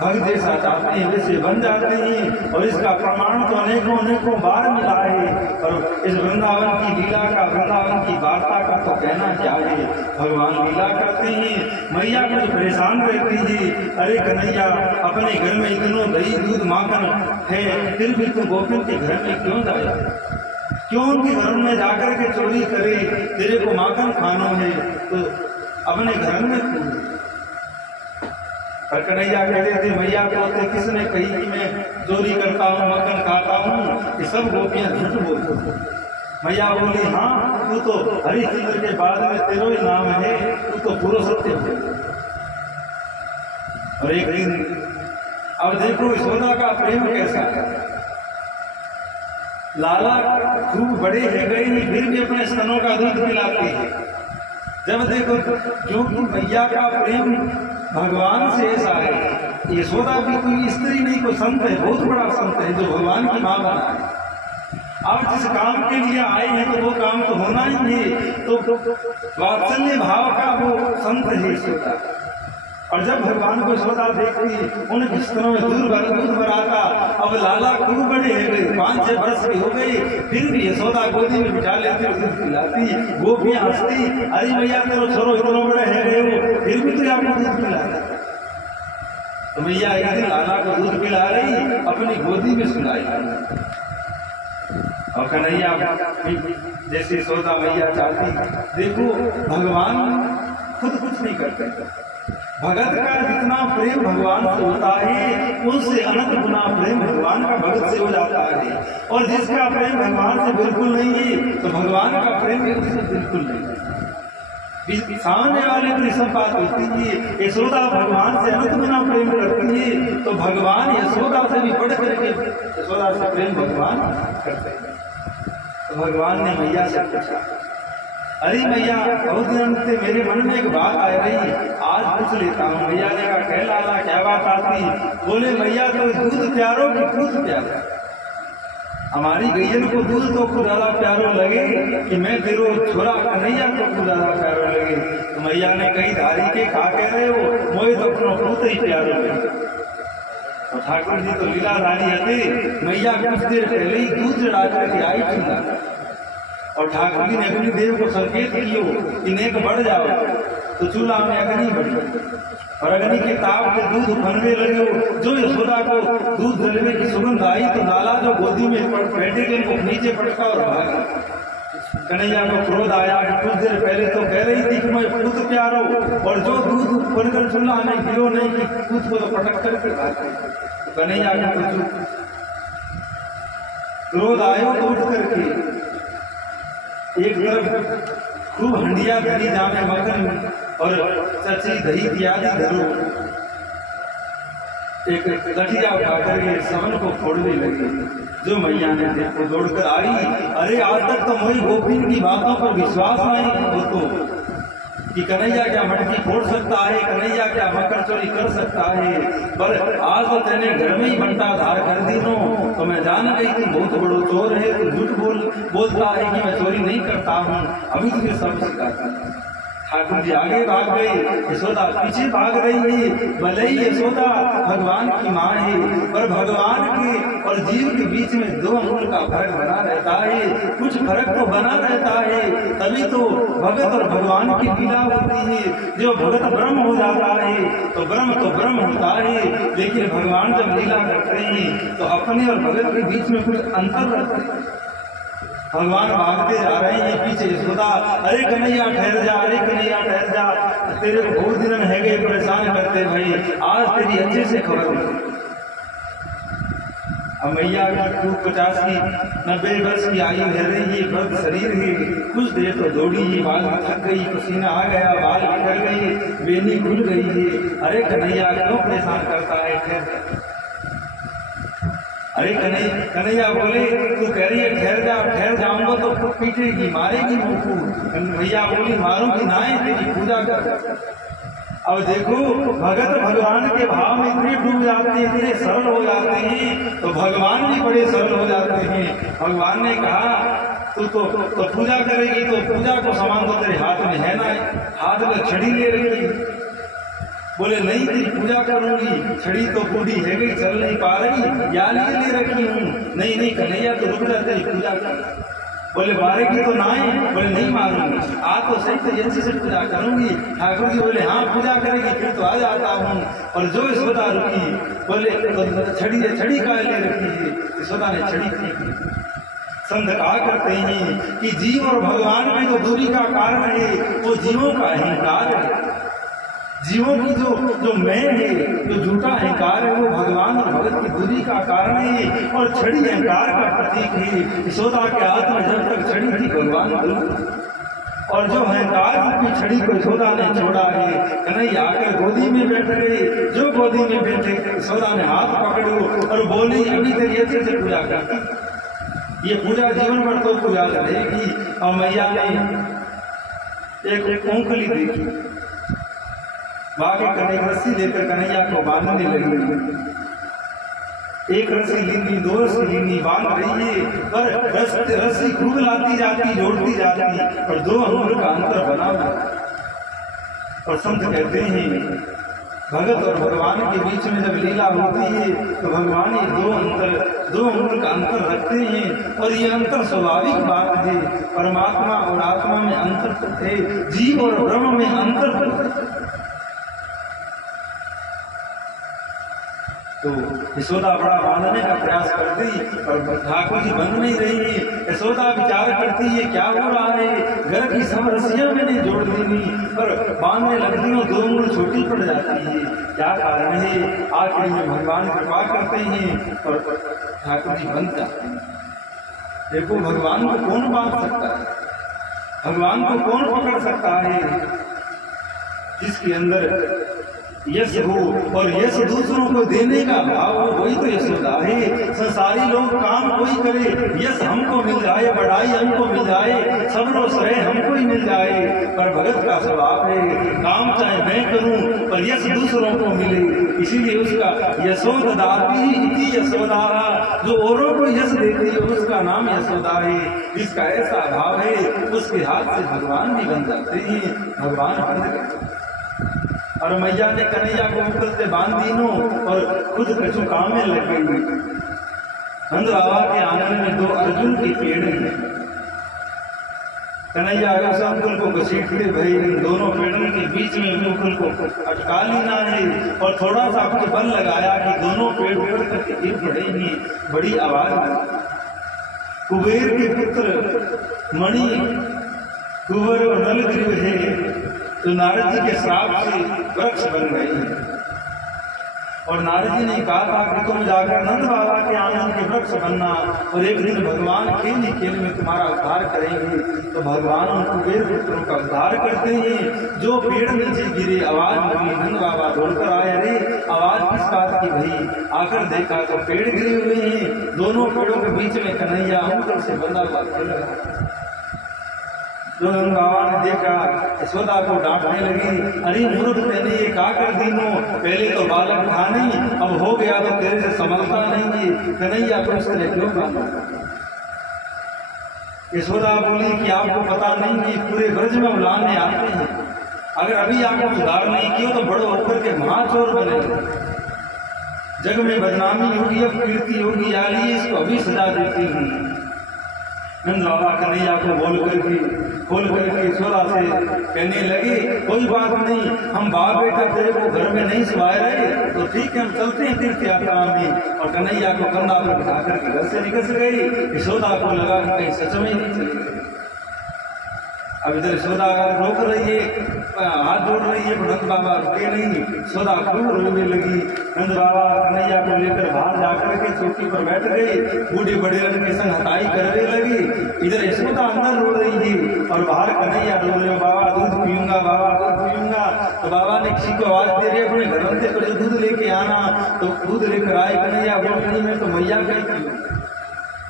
भक्त जैसा चाहते हैं वैसे बन जाते हैं। और इसका प्रमाण तो अनेकों अनेकों बार मिला है। और इस वृंदावन की लीला का, वृंदावन की वार्ता का तो कहना क्या है। भगवान लीला करते हैं, मैया कुछ परेशान रहती है। अरे कन्हैया, अपने घर में इतनो दही दूध माखन है, फिर भी तू गोपिन के घर में क्यों जाए? क्यों उनके घर में जाकर के चोरी करे? तेरे को माखन खाना है तो अपने घर में क्यों? पर कन्हैया कहते थे, मैया कहते किसने कही कि मैं चोरी करता हूँ, मक्खन खाता हूँ? ये सब गोपियां झूठ बोलती। मैया बोली, हाँ तू तो हरिश्चंद्र के बाद में तेरा ही नाम है, तू तो पूरा सत्य हो। और एक दिन अब देखो यशोदा का प्रेम कैसा है। लाला खूब बड़े है गए ही फिर भी अपने स्तनों का दूध पिलाती है। जब देखो क्योंकि मैया का प्रेम भगवान से ऐसा है। यशोदा भी कोई स्त्री नहीं, कोई संत है, बहुत बड़ा संत है जो भगवान की मां बना है। अब जिस काम के लिए आए हैं तो वो काम तो होना ही है। तो वात्सल्य भाव का वो संत है यशोदा। और जब भगवान को यशोदा देखती, उनके स्तनों में दूध भराता। अब लाला खूब बड़े हो गए, 5-6 वर्ष की हो गई, फिर भी यशोदा गोदी में बिठा लेती, दूध पिलाती। गोपियां हंसती, अरे मैया तेरो छोरो इतना बड़े है गए हो, फिर भी तुझे आपको दूध पिला रहा। तो मैया एक दिन लाला को दूध पिला रही, अपनी गोदी में सुलाई। और कन्हैया जैसे यशोदा मैया चाहती। देखो भगवान खुद कुछ नहीं करते। भगत का जितना प्रेम भगवान से होता है, उससे अनंत गुना प्रेम भगवान का भगत से हो जाता है। और जिसका प्रेम भगवान से बिल्कुल नहीं है, तो भगवान का प्रेम उससे बिल्कुल नहीं है। सामने वाले को सब बात होती है, यशोदा भगवान से अनंत गुना प्रेम करती है, तो भगवान यशोदा से भी बढ़ करके यशोदा से प्रेम भगवान करते हैं। तो भगवान ने मैया से पूछा, अरे मैया बहुत दिन से मेरे मन में एक बात आ रही, आज पूछ लेता हूँ। मैया ने कहा, कह लाला क्या बात आती? बोले मैया तो दूध प्यारो कि दूध प्यारो? हमारी गैयन को दूध तो खुद ज्यादा प्यारो लगे कि मैं तेरो छोरा कन्हैया को खुद ज्यादा प्यारो लगे? तो मैया ने कही, धारी के खा कह रहे हो, मोए तो अपना दूध ही प्यारो लगे। और ठाकुर जी तो लीलाधारी हते, मैया कुछ देर पहले ही दूध चढ़ा करके आई थी। और ठाकुर जी ने अग्नि देव को संकेत कियो कि नेक बढ़ जाओ। तो चूल्हा में अग्नि बढ़ी और अग्नि के ताप के दूध बनने लगे। जो यशोदा को दूध जलने की सुगंध आई तो लाला जो गोदी में बैठे थे वो नीचे पटका और भागा। कन्हैया को क्रोध आया कि कुछ देर पहले तो कह रही थी कि मैं दूध प्यारो, और जो दूध बनकर चूल्हा में गिरो नहीं कि दूध को तो पटक करके भागे। कन्हैया को क्रोध आयो तो उठ करके एक तरफ खूब हंडिया धरी जामे मक्खन और चची दही इत्यादि धरो, एक लठिया उठाकर के समन को फोड़ने लगी। जो मैया ने देखो दौड़कर आई, अरे आज तक तो वही गोपिन की बातों पर विश्वास नहीं हो कि कन्हैया क्या मटकी फोड़ सकता है, कन्हैया क्या मकर चोरी कर सकता है। पर आज तो तेने घर में ही बंटा धार कर दी नो, तो मैं जान गई कि बहुत बड़ो चोर है, तो झूठ बोलता है कि मैं चोरी नहीं करता हूँ, अभी तुझे सब सिखाता है। ठाकुर जी आगे भाग गए, यशोदा पीछे भाग रही है। भले ही यशोदा भगवान की माँ है, पर भगवान के और जीव के बीच में 2 अंगुल का फर्क बना रहता है। कुछ फर्क तो बना रहता है, तभी तो भगत और भगवान की लीला होती है। जो भगत ब्रह्म हो जाता है तो ब्रह्म होता है, लेकिन भगवान जब लीला करते हैं तो अपने और भगत के बीच में कुछ अंतर रहता है। भगवान भागते जा रहे हैं, पीछे यशोदा, अरे कन्हैया ठहर जा, अरे कन्हैया ठहर जा, तेरे को बहुत दिन है गए परेशान करते भाई, आज तेरी अच्छे से खबर मिली। अब मैया की 85-90 वर्ष की आयु है रही है, बद शरीर है, कुछ देर तो दौड़ी है, बाल थक गई, पसीना आ गया, बाल निकल गई, बेनी खुल गई है। अरे कन्हैया क्यों परेशान करता है, ठहर। अरे कन्हैया बोले, तू कह रही है ठहर जाऊंगा तो पीटेगी, मारेगी मुझको। भैया बोली, मारूंगी ना, तेरी पूजा कर। अब देखो भगत भगवान के भाव में इतने डूब जाते हैं, इतने सरल हो जाते हैं, तो भगवान भी बड़े सरल हो जाते हैं। भगवान ने कहा, तू तो पूजा करेगी तो पूजा को सामान तो तेरे हाथ में है ना, हाथ में छड़ी ले रही। बोले नहीं तेरी पूजा करूंगी, छड़ी तो बूढ़ी है गई, चल नहीं पा रही, या ले रखी हूँ। नहीं नहीं कन्हैया तो रुक जा, तेरी पूजा कर। बोले मारेगी तो ना है, बोले नहीं मारूंगी, आ तो सही तरीके से पूजा करूंगी। ठाकुर जी बोले हाँ पूजा करेगी, फिर तो आ जाता हूँ। और जो यशोदा रुकी, बोले तो छड़ी का ले रखी है, यशोदा ने छड़ी फेंकी। संत कहा करते हैं कि जीव और भगवान में जो दूरी का कारण है वो जीवों का अहंकार है। जीवों की जो मैं है, जो झूठा अहंकार है, वो भगवान और भगत की दूरी का कारण है। और छड़ी अहंकार का प्रतीक है। यशोदा के हाथ में जब तक छड़ी थी भगवान और जो अहंकार की छड़ी को यशोदा ने छोड़ा है। कन्हैया आकर गोदी में बैठ गए, जो गोदी में बैठे यशोदा ने हाथ पकड़ो और बोली अभी तेरी अच्छे से पूजा कर, ये पूजा जीवन भर तो पूजा रहेगी। और मैया ने एक ओंकली देखी, बाकी कन्हैया रस्सी लेकर कन्हैया को बांधने लगी। एक रस्सी लीनी, दो रस्सी लीनी, बांध रही है, पर रस्सी खूब लाती जाती, जोड़ती जाती, और 2 अंगुल का अंतर बना हुआ। और संत कहते हैं भगत और भगवान के बीच में जब लीला होती है तो भगवान ये 2 अंगुल का अंतर रखते हैं। और ये अंतर स्वाभाविक बात है। परमात्मा और आत्मा में अंतर है, जीव और ब्रह्म में अंतर। तो यशोदा बड़ा बांधने का प्रयास करती, पर ठाकुर जी बंध नहीं रही है। यशोदा विचार करती है क्या हो रहा है, घर की सब रस्सियां मैंने जोड़ दी, पर बांधने लगती हूँ 2 अंगुल छोटी पड़ जाती है, क्या कारण है। आखिर में भगवान कृपा करते हैं और ठाकुर जी बंध जाते हैं। देखो भगवान को कौन बांध सकता है, भगवान को कौन पकड़ सकता है, जिसके अंदर यश हो और यश दूसरों को देने का भाव हो, वही तो यशोदा है। संसारी लोग काम कोई करे, यश हमको मिल जाए, बढ़ाई हमको मिल जाए, सबरो श्रेय हमको ही मिल जाए, पर भगत का स्वभाव है काम चाहे मैं करूं पर यश दूसरों को मिले। इसीलिए उसका यशोदाती इति यशोदा, जो औरों को यश देती है उसका नाम यशोदा है। जिसका ऐसा भाव है उसके हाथ से भगवान भी बन जाते हैं, भगवान बन जाते। और मैया ने कन्हैया को मुकुल से बांध दी नो और खुद कछु काम में लग गई। नंद बाबा के आंगन में 2 अर्जुन के पेड़ हैं। कन्हैया उस मुकुल को घसीटते भाई इन दोनों पेड़ों के बीच में मुकुल को अटका लेना है और थोड़ा सा कुछ बल लगाया कि दोनों पेड़ उड़ करके गिर पड़ेंगे। बड़ी आवाज आई। कुबेर के पुत्र मणि कुंवर और नलग्रीव है तो नारद जी के श्राप से वृक्ष बन गई। और नारद जी ने कहा था कि तुम जाकर नंद बाबा के आंगन के वृक्ष बनना और एक दिन भगवान खेल में तुम्हारा उद्धार करेंगे। तो भगवान उन कुबेर पुत्रों का उद्धार करते हैं। जो पेड़ नीचे गिरे आवाज हुई, नंद बाबा दौड़कर आए, अरे आवाज किस बात की भई। आकर देखा तो पेड़ गिरे हुए हैं, दोनों पेड़ों के बीच में कन्हैया ऊपर से बंधा हुआ खेल रहा। जो नंद बाबा ने देखा यशोदा को डांटने लगी, अरे मूर्ख मैंने ये क्या कर दीनो, पहले तो बालक था नहीं, अब हो गया तो तेरे से संभलता नहीं है, कन्हैया को इसने क्यों बांधा। यशोदा बोली कि आपको पता नहीं कि पूरे ब्रज में बुलाने आते हैं, अगर अभी आपको सुधार नहीं किया तो बड़े होकर के महाचोर बनेंगे, जग में बदनामी होगी, अब कीर्ति होगी, आलिए इसको अभी सजा देती हूँ। नंद बाबा कन्हैया को खोल करके यशोदा से कहने लगे, कोई बात नहीं, हम बाप बेटा तेरे को घर में नहीं सुलाए रहे तो ठीक है, हम चलते हैं तीर्थ यात्रा में। और कन्हैया को कंधा पर बिठा करके घर से निकल गई। यशोदा को लगा कि कहीं सच में नहीं चलेगी। अब इधर यशोदा रोक रही है, हाथ जोड़ रही है, नंद बाबा रुके नहीं। यशोदा खूब रोने लगी। नंद बाबा कन्हैया को लेकर बाहर जाकर के चौकी पर बैठ गए, बूढ़े बड़े के संग हताई करने लगी। इधर यशोदा अंदर रो रही है और बाहर कन्हैया रो रहे, बाबा दूध पीऊंगा, बाबा दूध पीऊंगा। तो बाबा ने किसी को आवाज दे रहे अपने घर से कुछ दूध लेके आना, तो दूध लेकर आए। कन्हैया बोल में तो मैया गई।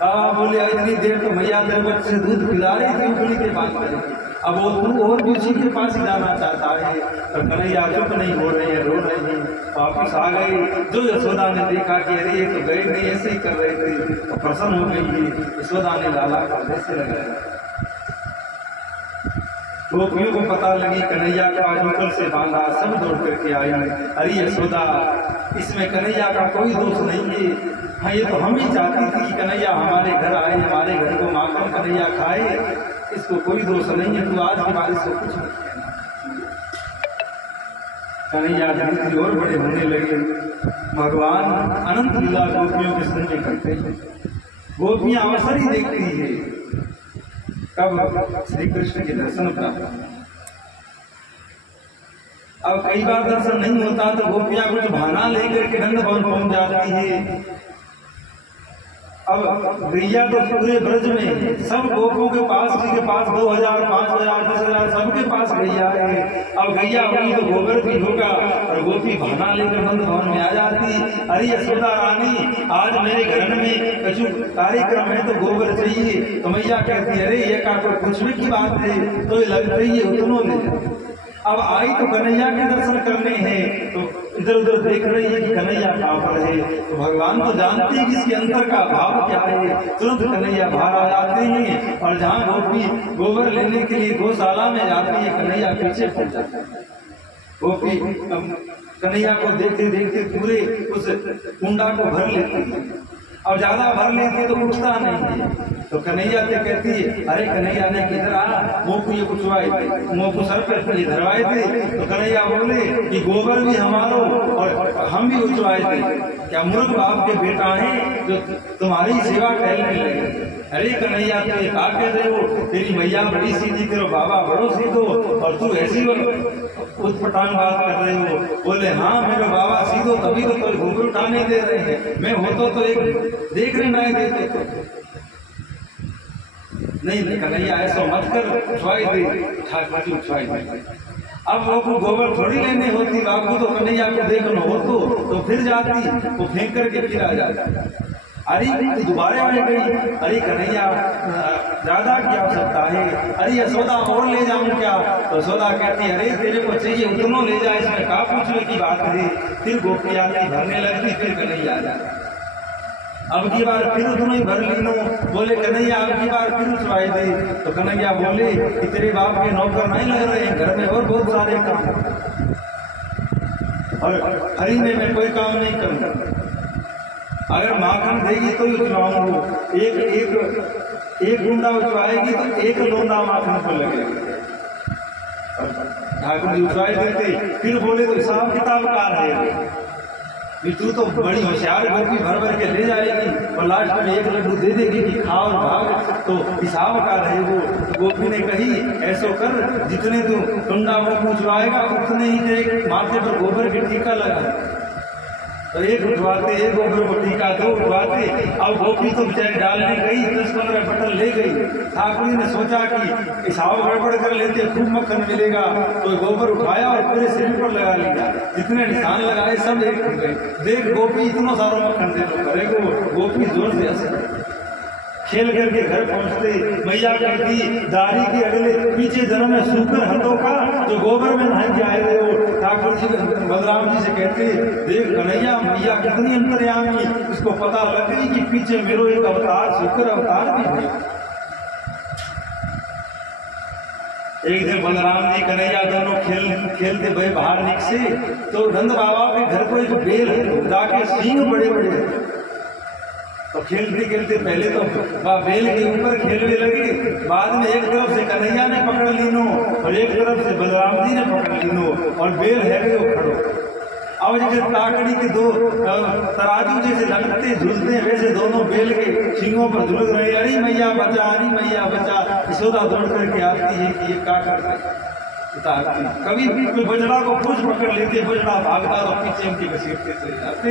बाबा बोले इतनी देर तो मैया तेरे बच्चे दूध पिला रही थी उंगली के पास में, अब वो तू और भी उसी के पास ही जाना चाहता है। तो कन्हैया चुप नहीं हो रहे हैं, रो रहे हैं, वापिस आ गए। जो यशोदा ने देखा कि अरे ये तो गए नहीं, ऐसे ही कर रहे थे, तो प्रसन्न हो गई। यशोदा ने लाला को ऐसे लगाया। गोपियों को पता लगी कन्हैया का आज ऊपर से बांधा, सब दौड़ करके आई। अरे यशोदा, इसमें कन्हैया का कोई दोष नहीं है। हाँ, ये तो हम ही चाहती थी कि कन्हैया हमारे घर आए, हमारे घर को माखन कन्हैया खाए, इसको कोई दोष नहीं है, तू आज के बाद इसको कुछ नहीं कहना। कन्हैया धीरे और बड़े होने लगे। भगवान अनंत लीला गोपियों के संग में करते हैं। गोपियां अवसर ही देखती है कब श्री कृष्ण के दर्शन प्राप्त। अब कई बार दर्शन नहीं होता तो गोपियां कुछ बहाना लेकर के नंद भवन पहुंच जाती है। अब गैया तो पूरे ब्रज में सब गोपों के पास, जी के पास 2000, 5000, 10,000 सबके पास गैया है। अब गैया हुई तो गोबर भी होगा और गोपी बहाना लेकर नंद भवन में आ जाती। अरे यशोदा रानी, आज मेरे घर में कछु कार्यक्रम है तो गोबर चाहिए। तो मैया कहती अरे ये का कोई पूछने की बात है, तो ये लग रही है उतनों ले। अब आई तो कन्हैया के दर्शन करने हैं, तो इधर उधर देख रही है कि कन्हैया कहाँ पर है। तो भगवान तो जानते हैं कि इसके अंतर का भाव क्या है। तुरंत कन्हैया बाहर आ जाते हैं और जहाँ गोपी गोबर लेने के लिए गौशाला में जाती है, कन्हैया पीछे पड़ जाता है। गोपी कन्हैया को देखते देखते पूरे उस कुंडा को भर लेती है और ज्यादा भर लेती तो उठता नहीं है। तो कन्हैया से कहती है अरे कन्हैया ने किधर आ, मुँह को ये कुचवाए थे, मुँह को सर पे धरवाए थे। तो कन्हैया बोले कि गोबर भी हमारो और हम भी उचवाए थे, क्या मूर्ख बाप के बेटा है जो तुम्हारी सेवा टहलने लगे। अरे कन्हैया तुम क्या कह रहे हो, तेरी मैया बड़ी सीधी, तेरा बाबा बड़ो सीधो और तू ऐसी उठपटांग बात कर रहे हो। बोले हाँ मेरे बाबा सीधो तभी तो कोई गोबर उठाने दे रहे हैं, मैं होतो तो एक देख रहे नहीं देते तो नहीं। कन्हैया ऐसा मत कर, उठवाई दे, ठाकुर जी उठवाई दे। अब वो गोबर थोड़ी लेने होती बाबू, तो कन्हैया को देखना हो तो फिर जाती, वो फेंक करके फिर आ जाती। अरे तो दोबारा आ गई। अरे कन्हैया ज्यादा की आवश्यकता है, अरे यशोदा और ले जाऊं क्या। तो यशोदा कहती अरे तेरे को चाहिए उतनों ले जाए, इसमें का पूछने की बात है। फिर गोपियां भरने लगती, फिर कन्हैया आ जाए। अब की बार फिर उतनों ही भर लीनो। बोले कन्हैया अब की बार फिर उठवाई दे। तो कन्हैया बोले कि तेरे बाप के नौकर नहीं लग रहे हैं, घर में और बहुत सारे काम और हरी में मैं कोई काम नहीं करूंगा। अगर माखन देगी तो ही उठवाऊंगा। एक गुंडा उठवाएगी तो एक लोंदा माखन पर लगेगा। ठाकुर जी उठवाए देते, फिर बोले तो हिसाब किताब का है कि तू तो बड़ी होशियार गोपी भर भर के ले जाएगी और लास्ट में एक लड्डू दे देगी कि खाओ और भाग, तो हिसाब का रहे वो। तो गोपी ने कही ऐसो कर, जितने तू कुंडा वो पूछवाएगा उतने ही एक माथे पर गोबर की टीका लगा। तो एक उठवाते, एक गोबर को टीका, दो उठवाते। अब गोपी तो बेचारी डालने गई, 10-15 बटन ले गई। ठाकुर ने सोचा कि हिसाब गड़बड़ कर लेते, खूब मक्खन मिलेगा। तो गोबर उठाया और पूरे शरीर पर लगा लिया। जितने निशान लगाए सब एक हो गए। देख गोपी इतना सारा मक्खन दे दो करे को। गोपी जोर से हंसे। खेल करके घर पहुंचते, मैया कहती दाढ़ी के अगले पीछे जन्म में सूकर हथों का जो गोबर में नहीं जाए रहे हो। ठाकुर जी बलराम जी से कहते देख कन्हैया मैया कितनी अंतर्यामी, इसको पता लग गई कि पीछे मेरो एक अवतार सूकर अवतार भी है। एक दिन बलराम जी कन्हैया दोनों खेलते भाई बाहर निकसे, तो नंद बाबा के घर को एक बेल है, जाके सींग बड़े बड़े हैं। तो खेलते खेलते पहले तो बेल के ऊपर खेलने लगे, बाद में एक तरफ से कन्हैया ने पकड़ लीनो और एक तरफ से बलराम जी ने पकड़ लीनो और बेल है गए वो खड़ो। अब जैसे ताकड़ी के दो तराजू जैसे लगते झूलते हैं, वैसे दोनों बेल के सींगों पर झुलक रहे। अरे मैया बचा, अरे मैया बचा। यशोदा दौड़ करके आती है कि ये क्या कर रहे। कभी भी बजड़ा को कुछ पकड़ लेते, बजड़ा भागता तो पीछे उनकी घसीटते चले जाते।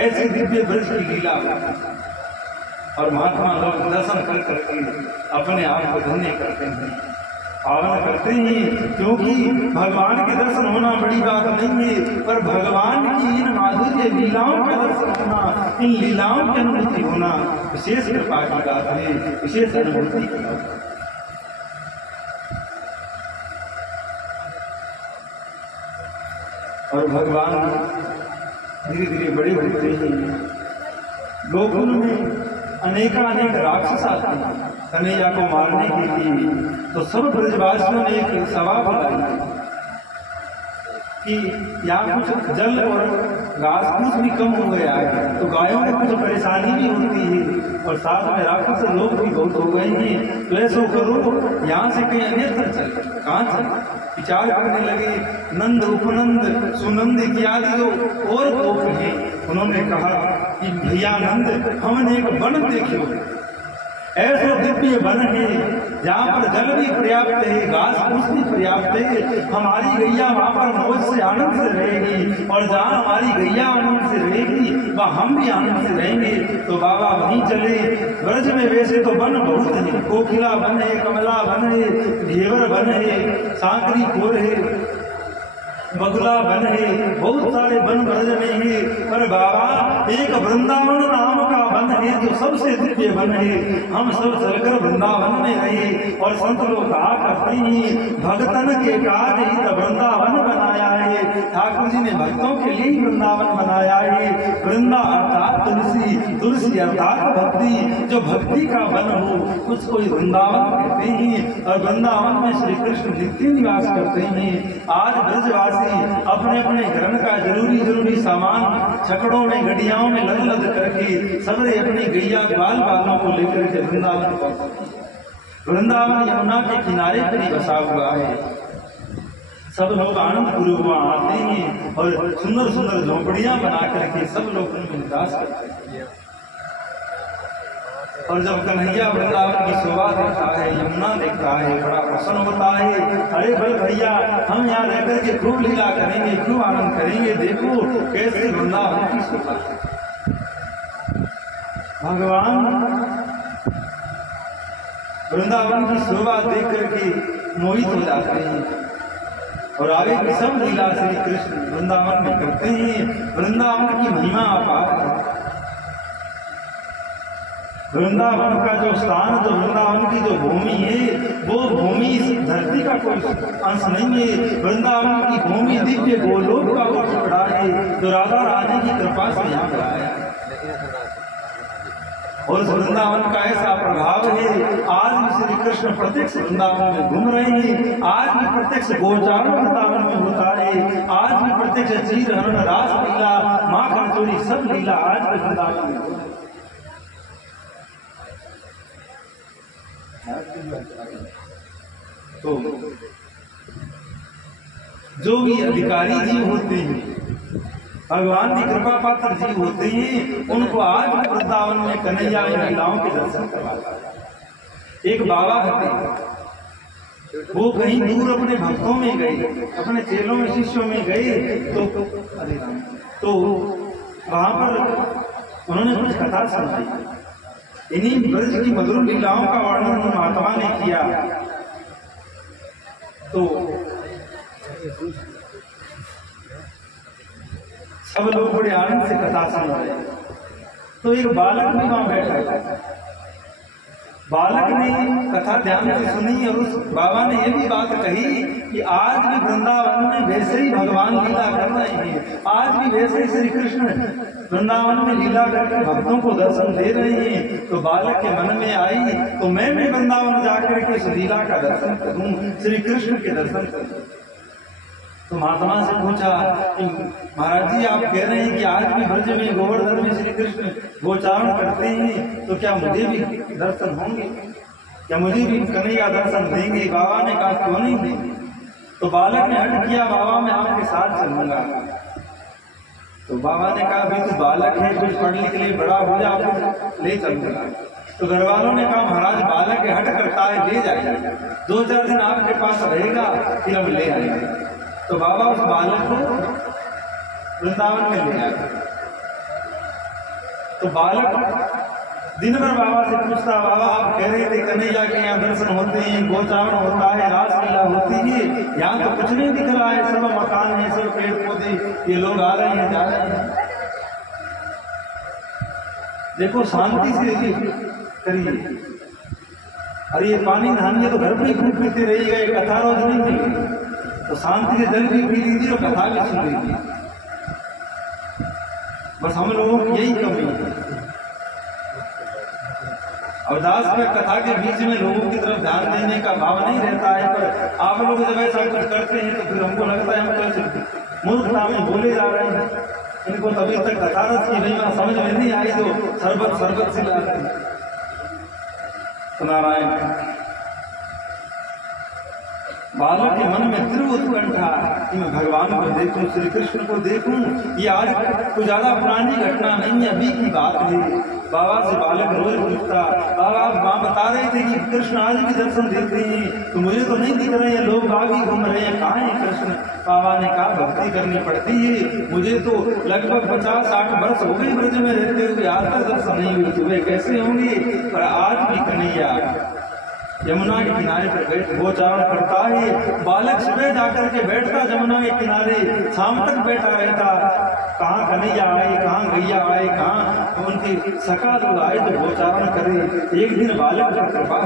ऐसे दिव्य ब्रज की लीला और महात्मा लोग दर्शन कर करके अपने आप को धन्य करते हैं, पावन करते हैं। क्योंकि भगवान के दर्शन होना बड़ी बात नहीं है, पर भगवान की इन माधुर्य लीलाओं का दर्शन होना, इन लीलाओं की अनुभूति होना विशेष कृपा की बात है, विशेष अनुभूति की बात है। और भगवान धीरे धीरे बड़े होते हैं। गोकुल में अनेक राक्षस आते हैं। कन्हैया को मारने के लिए। तो सब ब्रजवासियों ने एक सभा बुलाई कि यहाँ कुछ जल और घास फूस भी कम हो गया है, तो गायों को कुछ परेशानी भी होती है और साथ में राक्षस लोग भी बहुत हो गए हैं, तो ऐसा करो यहाँ से कहीं अन्यत्र चल। कहाँ चल? विचार करने लगे। नंद, उपनंद, सुनंद इत्यादि और गोप हैं, उन्होंने कहा कि भैया नंद, हमने एक वन देखो, ऐसा दिव्य वन है जहाँ पर जल भी पर्याप्त है, घास फूस भी पर्याप्त है, हमारी गैया वहाँ पर मौज से आनंद से रहेगी, और जहाँ हमारी गैया आनंद से रहेगी वहाँ हम भी आनंद से रहेंगे। तो बाबा वहीं चले। ब्रज में वैसे तो वन बहुत है, कोकिला वन है, कमला वन है, घेवर वन है, सांकरी खोर है, बगुला वन है, बहुत सारे वन ब्रज में है, पर बाबा एक वृंदावन नाम का वन है जो सबसे दिव्य वन है। हम सब चलकर वृंदावन में रहे और संत लोग कहा करते हैं भगतन के काज ही वृंदावन बनाया है। ठाकुर जी ने भक्तों के लिए वृंदावन बनाया है। वृंदा अर्थात तुलसी, तुलसी अर्थात भक्ति, जो भक्ति का वन हो उसको वृंदावन कहते हैं। और वृंदावन में श्री कृष्ण नित्य निवास करते हैं। आज ब्रजवासी अपने अपने घर का जरूरी सामान छकड़ों में, गड्डियाओं में लद लद करके सबरे अपनी गैया ग्वाल बालों को लेकर के वृंदावन पहुंचे। वृंदावन यमुना के किनारे पर ही बसा हुआ है। सब लोग आनंद पूर्वक वहां आते हैं और सुंदर सुंदर झोंपड़ियां बना करके सब लोग उनमें निवास करते हैं। और जब कन्हैया वृंदावन की शोभा देखता है, यमुना देखता है, बड़ा प्रसन्न होता है। अरे भाई भैया, हम यहाँ रहकर के खूब लीला करेंगे, खूब आनंद करेंगे, देखो कैसे वृंदावन की शोभा। भगवान वृंदावन की शोभा देख करके मोहित हो जाते हैं और आगे की सब लीला श्री कृष्ण वृंदावन में करते हैं। वृंदावन की महिमा अपार है। वृंदावन का जो स्थान, जो वृंदावन की जो भूमि है, वो भूमि इस धरती का कोई अंश नहीं है। वृंदावन की भूमि दिव्य गोलोक का वो टुकड़ा है जो राधा रानी की कृपा से यहाँ पर आया। और वृंदावन का ऐसा प्रभाव है, आज भी श्री कृष्ण प्रत्यक्ष वृंदावन में घूम रहे हैं। आज भी प्रत्यक्ष गोचारण वृंदावन में होता है। आज भी प्रत्यक्ष चीर हरण, रास लीला, माखन चोरी सब लीला आज भी वृंदावन में होता है। तो जो भी अधिकारी जीव होते हैं, भगवान की कृपा पात्र जीव होते हैं, उनको आज भी वृंदावन में कन्हैया लीलाओं के दर्शन करवाता है। एक बाबा थे, वो कहीं दूर अपने भक्तों में गए, अपने चेलों में, शिष्यों में गए, तो वहां पर उन्होंने कुछ कथा सुनाई। इन्हीं ब्रज की मधुर लीलाओं का वर्णन महात्मा ने किया। तो सब लोग बड़े आनंद से कथा सुन रहे। तो एक बालक भी वहां बैठा था। बालक ने कथा ध्यान से सुनी और उस बाबा ने यह भी बात कही कि आज भी वृंदावन में वैसे ही भगवान लीला कर रहे हैं। आज भी वैसे श्री कृष्ण वृंदावन में लीला करके भक्तों को दर्शन दे रहे हैं। तो बालक के मन में आई, तो मैं भी वृंदावन जाकर के इस लीला का दर्शन करूं, श्री कृष्ण के दर्शन करूं। तो महात्मा से पूछा कि महाराज जी, आप कह रहे हैं कि आज भी ब्रज में गोवर्धन में श्री कृष्ण गोचारण करते हैं, तो क्या मुझे भी दर्शन होंगे? क्या मुझे भी कन्हैया दर्शन देंगे? बाबा ने कहा क्यों नहीं देंगे। तो बालक ने हट किया, बाबा मैं आपके साथ चलूंगा। तो बाबा ने कहा भाई तू बालक है, कुछ पढ़ने के लिए बड़ा हो जा, ले चलूंगा। तो घर वालों ने कहा महाराज बालक हट करता है, ले जाइए, 2-4 दिन आपके पास रहेगा, फिर हम ले आएंगे। तो बाबा उस बालक को वृंदावन में ले आए। तो बालक दिन भर बाबा से पूछता, बाबा आप कह रहे थे कन्हैया के यहाँ दर्शन होते हैं, गोचारण होता है, रासलीला होती है, यहाँ तो कुछ नहीं दिख रहा है, सब मकान है, सब पेड़ पौधे, ये लोग आ रहे हैं, जा रहे हैं। देखो शांति से करिए। अरे ये पानी धानिए तो घर पर ही खूब पीते रहिएगा, कथा रोज नहीं मिलेगी। तो शांति से जल भी पी लीजिए और कथा भी सुन लीजिए। बस हम लोगों की यही कमी है। और दास का कथा के बीच में लोगों की तरफ ध्यान देने का भाव नहीं रहता है, पर आप लोग जब ऐसा कुछ करते हैं तो फिर हमको लगता है हम तो ऐसे मूर्खता में बोले जा रहे हैं। इनको तभी तक कथा रस की महिमा समझ में नहीं आई तो सरबत सरबत से लाते हैं। नारायण बालक के मन में तीव्र उत्कंठा कि मैं भगवान को देखूं, श्री कृष्ण को देखूं। ये आज कोई ज्यादा पुरानी घटना नहीं है, अभी की बात है। बाबा से बालक रोज पूछता, बाबा माँ बता रहे थे कि कृष्ण आज भी दर्शन देते हैं, तो मुझे तो नहीं दिख रहे हैं, लोग बाग ही घूम रहे हैं, कहाँ है कृष्ण? बाबा ने कहा भक्ति करनी पड़ती है, मुझे तो लगभग 50-60 वर्ष हो गए ब्रज में रहते हुए, आज तक दर्शन नहीं हुए, तुम्हें कैसे होंगे? पर आज भी कन्हैया यमुना के किनारे पर बैठ गोचारण करता है। बालक सुबह जाकर के बैठता यमुना के किनारे, शाम तक बैठा रहता। कहाँ कन्हैया आए, कहाँ गैया आए, कहाँ उनके सखा लोग आए तो गोचारण करे। एक दिन बालक का कृपा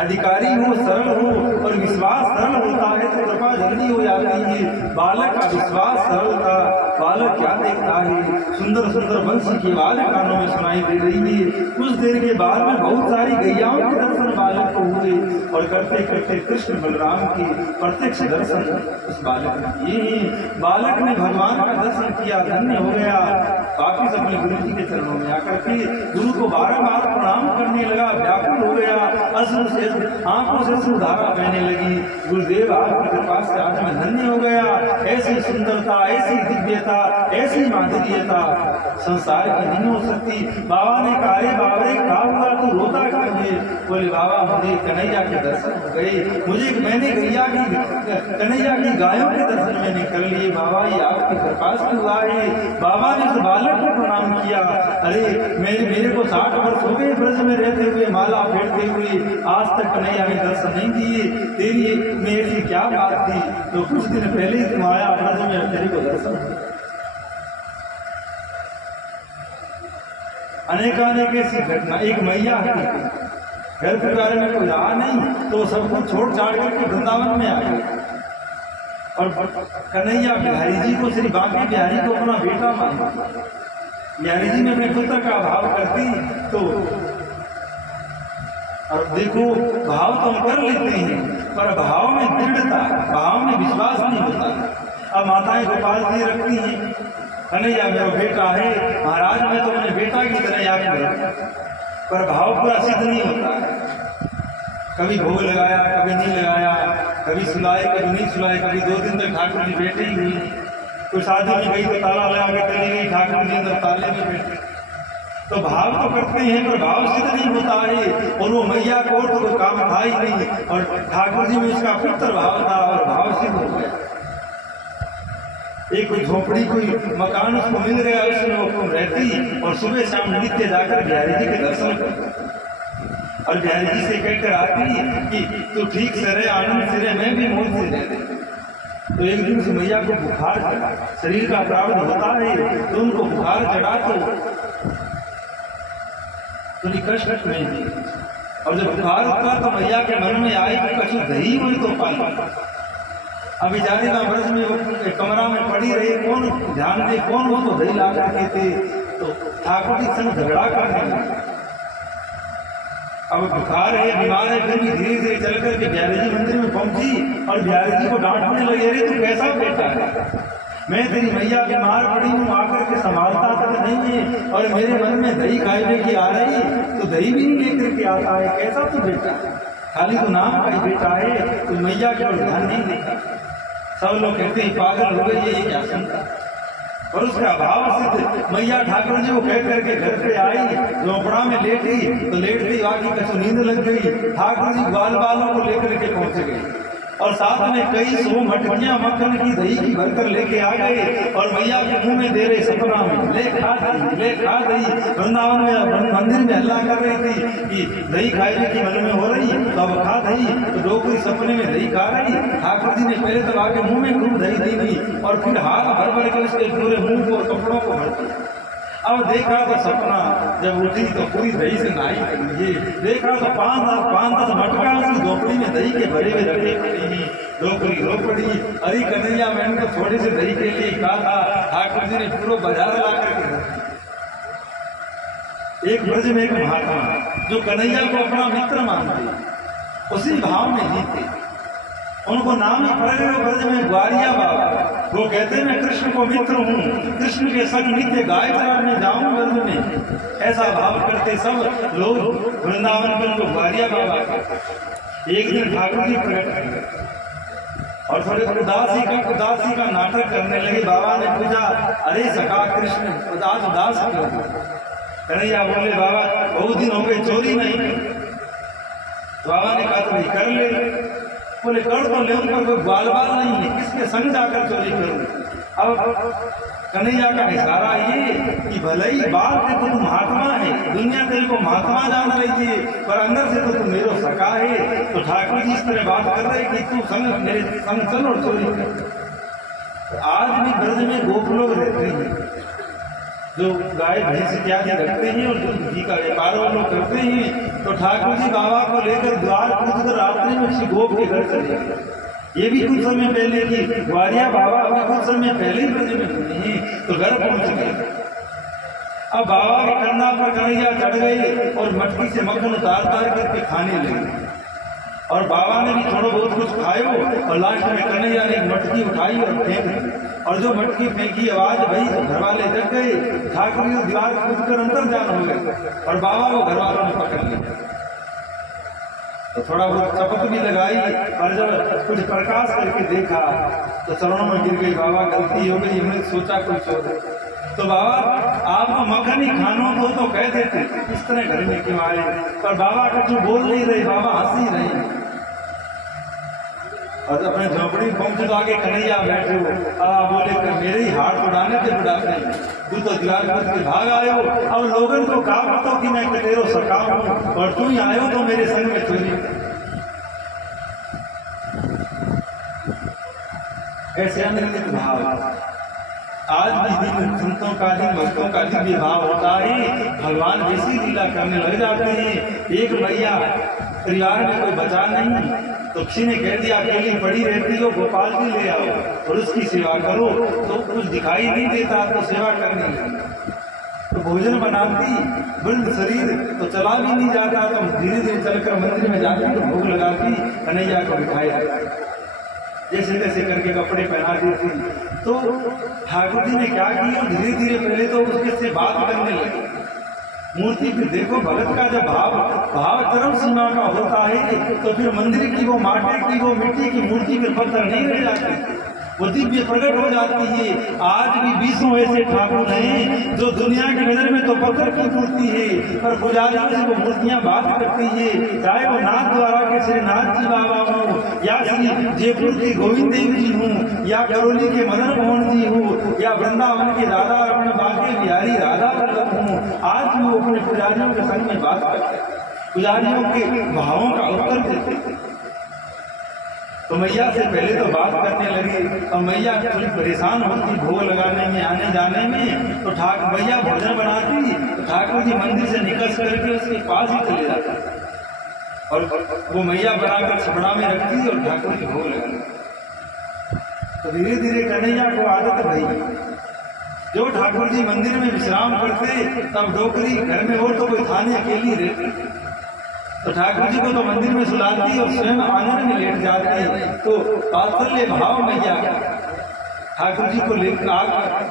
अधिकारी हो, सरल हो और विश्वास सरल होता है तो कृपा जल्दी हो जाती है। बालक का विश्वास सरल था। बालक क्या देखता है, सुंदर सुंदर बंसी की आवाज कानों में सुनाई दे रही है। कुछ देर के बाद में बहुत सारी गैयाओं के दर्शन बालक को हुए और करते करते कृष्ण बलराम के प्रत्यक्ष दर्शन उस बालक ने किए। बालक ने भगवान का दर्शन किया, धन्य हो गया। वापिस अपने गुरु जी के चरणों में आकर के गुरु को बारंबार प्रणाम करने लगा, व्याकुल हो गया, अश्रु से आंखों से सुधारा बहने लगी। गुरुदेव आपकी कृपा से आज मैं धन्य हो गया। ऐसी सुंदरता, ऐसी दिव्यता, ऐसी माधुर्यता संसार की नहीं हो सकती। बाबा ने कहा, बाबा क्या हुआ, तू रोता क्यों है? बोले बाबा मुझे कन्हैया के दर्शन हो गए, मैंने कन्हैया की गायों के दर्शन मैंने कर लिए। बाबा ये आपकी कृपा से हुआ है। बाबा ने उस बालक को प्रणाम किया। अरे मेरे को 60 वर्ष हो गए ब्रज में रहते हुए, माला फेरते हुए, आज तक कन्हैया ने दर्शन नहीं दिए। तेरी मेरी क्या बात थी? तो कुछ दिन पहले ही तुम आया ब्रज में, तेरे को दर्शन। अनेकानेक ऐसी घटना। एक मैया है, घर परिवार में कोई रहा नहीं तो सब कुछ छोड़ छाड़ करके वृंदावन में आ गए और कन्हैया बिहारी जी को, श्री बांके बिहारी को अपना बेटा माना। बिहारी जी में अपने पुत्र का भाव करती तो और देखो भाव तो हम कर लेते हैं पर भाव में दृढ़ता, भाव में विश्वास नहीं होता। अब माताएं गोपाल जी रखती हैं, कन्हैया मेरा बेटा है, महाराज मैं तो अपने बेटा की तरह याद करूं, पर भाव पूरा सिद्ध नहीं होता। कभी भोग लगाया, कभी नहीं लगाया, कभी सुलाए, कभी नहीं सुलाए, कभी 2 दिन तक ठाकुर जी बैठे ही हुई। कोई शादी में गई तो ताला लगा के चली गई, ठाकुर जी अंदर ताले में बैठे। तो भाव तो करते हैं पर भाव सिद्ध नहीं होता है। और वो मैया को तो कोई काम था ही नहीं और ठाकुर जी में उसका पुत्र भाव था और भाव सिद्ध हो गया। एक कोई झोपड़ी, कोई मकान उसको मिल गया, उसमें वो रहती और सुबह शाम नित्य जाकर बिहारी जी के दर्शन करती और बिहारी जी से कहकर आती कि तू ठीक से रहे, आनंद से रहे, मैं भी मौज से रहे। तो एक दिन से मैया को बुखार चढ़ा, शरीर का प्रावध होता है तो उनको बुखार चढ़ा तो कष्ट में थी। और जब बुखार उतरा तो मैया के मन में आई कि कछु दही हुई तो पाई। अब बेचारी ना ब्रज में वो कमरा में पड़ी रही, कौन ध्यान दे, कौन उसको दही ला करके थे। तो ठाकुर जी संग झगड़ा करने लगे। अब बुखार है, बीमार है, फिर भी धीरे धीरे चल करके बिहारी जी मंदिर में पहुंची और बिहारी जी को डांटने लगे, अरे तू कैसा बेटा है, मैं तेरी मैया बीमार पड़ी हूँ, आकर के संभालता तक नहीं है और मेरे मन में दही खाने की आ रही तो दही भी नहीं लेकर के आता है, कैसा तू बेटा? खाली तो नाम का ही बेटा है, तो मैया के ध्यान नहीं देता। सब लोग कहते हैं पागल हो गई, ये क्या सुनता? और उसका अभाव सिद्ध मैया ठाकुर जी को कह करके घर पे आई, झोपड़ा में लेटी तो लेटती वाकी कछु नींद लग गई। ठाकुर जी ग्वाल बालों को लेकर के पहुंच गए और साथ में कई 100 मटकियां मक्खन की दही की भरकर लेके आ गए और मैया के मुंह में दे रहे सपना में, ले खा दही। वृंदावन में मंदिर में हल्ला कर रही थी कि दही खाने की मन में हो रही तो अब खा दही, तो डोकरी सपने में दही खा रही। ठाकुर जी ने पहले तो आके मुंह में खूब दही दी गई और फिर हाथ भर भर के उसके पूरे मुंह को और कपड़ों को भर दिया। अब देखा तो सपना, जब उठी तो पूरी दही से नहाई करिए। देखा तो 5-10 मटका उसकी झोपड़ी में दही के भरे हुए रखे पड़ी, डोकरी रो पड़ी। अरे कन्हैया मैंने तो थोड़े से दही के लिए कहा था, ठाकुर जी ने पूरा बाजार ला करके। एक ब्रज में एक महात्मा जो कन्हैया को अपना मित्र मानते, उसी भाव में जीते। उनको नाम ही पड़ गए ब्रज में ग्वारिया बाबा। वो कहते मैं कृष्ण को मित्र हूँ, कृष्ण के संग नित्य गाय चराने जाऊं ब्रज में। ऐसा भाव करते सब लोग वृंदावन में उनको ग्वारिया बाबा कहते। एक दिन ठाकुर जी प्रकट हुए और थोड़े उदासी का नाटक करने लगे। बाबा ने पूछा, अरे सखा कृष्ण आज उदास क्यों? कन्हैया बोले, बाबा बहुत दिन हो गए चोरी नहीं की। बाबा ने कहा तुम कर ले। बोले कर तो ले, उन पर कोई बाल नहीं है, किसके संग जाकर चोरी करूं? अब कन्हैया का इशारा ये कि भले ही बाल से तो तुम महात्मा है, दुनिया तेरे को महात्मा जान रही थी, पर अंदर से तो तुम मेरो सखा है। तो ठाकुर जी इस तरह बात कर रहे कि तू संग मेरे संग चल और चोरी कर। आज भी ब्रज में गोप लोग रहते हैं जो गाय भैंस इत्यादि रखते हैं और जो घी का व्यापार वो लोग करते हैं। तो ठाकुर जी बाबा को लेकर द्वार कूद कर रात्रि में श्री गोप के घर चले गए। ये भी कुछ समय पहले की ग्वारिया बाबा अभी कुछ समय पहले ही ब्रज में हुई, तो घर पहुंच गए। अब बाबा के कंधा पर कन्हैया चढ़ गए और मटकी से मक्खन उतार करके खाने लगे। और बाबा ने भी थोड़ा बहुत कुछ खायो और लास्ट में कन्हैया ने मटकी उठाई और फेंक दी। और जो मटकी फेंकी आवाज भई तो घर वाले जग गए। ठाकुर जी दीवार कूद कर अंदर जान हो गए और बाबा को घर वालों ने पकड़ लिया। तो थोड़ा बहुत चपत भी लगाई और जब कुछ प्रकाश करके देखा तो चरणों में गिर गई। बाबा गलती हो गई, हमने सोचा कुछ और। तो बाबा आपको मक्खन ही खाना हो तो कह देते, इस तरह घर में क्यों आए? पर बाबा कुछ बोल नहीं रहे, बाबा हंस ही रहे। और अपने झोपड़ी पहुंचे तो आगे कन्हैया बैठे हो। बोले कि मेरे ही हाथ उड़ाने थे बुढ़ापे, तू तो दीवार के भाग आयो। अब लोगन को कहा तो कि मैं तेरो सखा हूं और तू ही आयो तो मेरे संग में चोरी। ऐसे अनिश्चित भाव आज भी दिन संतों का दिन भक्तों का दिव्य भाव होता है। भगवान ऐसी लीला करने लग जाते हैं। एक मैया परिवार में कोई बचा नहीं तो किसी ने कह दिया अकेली पड़ी रहती हो, गोपाल जी ले आओ और उसकी सेवा करो। तो कुछ दिखाई नहीं देता तो सेवा करने लगी। तो भोजन बनाती, वृद्ध शरीर तो चला भी नहीं जाता, तो धीरे धीरे चलकर मंदिर में जाती तो भोग लगाती, कन्हैया को बिठाया जैसे तैसे करके कपड़े पहना देती। तो ठाकुर जी ने क्या किया, धीरे धीरे पहले तो उसके से बात करने लगे। मूर्ति फिर देखो भगत का जब भाव चरम सीमा का होता है तो फिर मंदिर की वो माटे की वो मिट्टी की मूर्ति फिर पत्थर नहीं रह जाती, वो दिव्य प्रकट हो जाती है। आज भी 20 ऐसे ठाकुर हैं जो दुनिया की नजर में तो पत्थर की मूर्ति है, पर पुजारियों से वो मूर्तियां बात करती है। चाहे वो नाथ द्वारा के श्री नाथ जी बाबा हो, या श्री जयपुर की गोविंद देव जी हूँ, या करौली के मदन मोहन जी हूँ, या वृंदावन के राधा रमण बांके बिहारी राधा वल्लभ हूँ, आज भी वो अपने पुजारियों के संग में बात करते हैं, पुजारियों के भावों का उत्तर देते हैं। तो मैया से पहले तो बात करने लगी और मैया थोड़ी परेशान होती भोग लगाने में आने जाने में। तो ठाकुर मैया भोजन बनाती तो ठाकुर जी मंदिर से निकल करके उसके पास ही चले जाते और वो मैया बनाकर छपड़ा में रखती और ठाकुर जी भोग लगाती। तो धीरे धीरे कन्हैया को आदत भई, जो ठाकुर जी मंदिर में विश्राम करते तब डोकरी घर में हो तो कोई थाने अकेली रहती, तो ठाकुर जी को तो मंदिर में सुलाती और स्वयं आंगन में लेट जाती। तो वात्सल्य भाव मैया ठाकुर जी को लेकर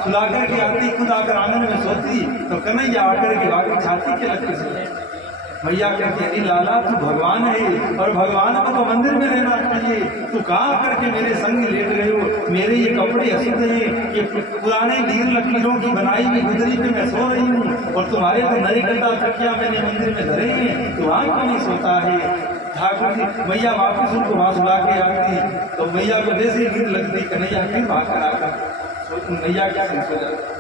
सुला करके आती, खुद आकर आंगन में सोती तो कन्हैया आकर के वाकई छाती के लग से मैया कहती है लाला तू भगवान है और भगवान को तो मंदिर में रहना चाहिए, तू कहाँ करके मेरे संग लेट गए हो? मेरे ये कपड़े अशुद्ध हैं, ये पुराने लीर लकीरों की बनाई हुई गुदरी पे मैं सो रही हूँ और तुम्हारे तो नए गद्दा तकिया मैंने मंदिर में धरे हैं, तो वहाँ क्यों नहीं सोता है? ठाकुर जी मैया वापस उनको वहां सुला के आती तो मैया को जैसे ही नींद लगती कन्हैया फिर भाग आकर मैया के संग सो जाती।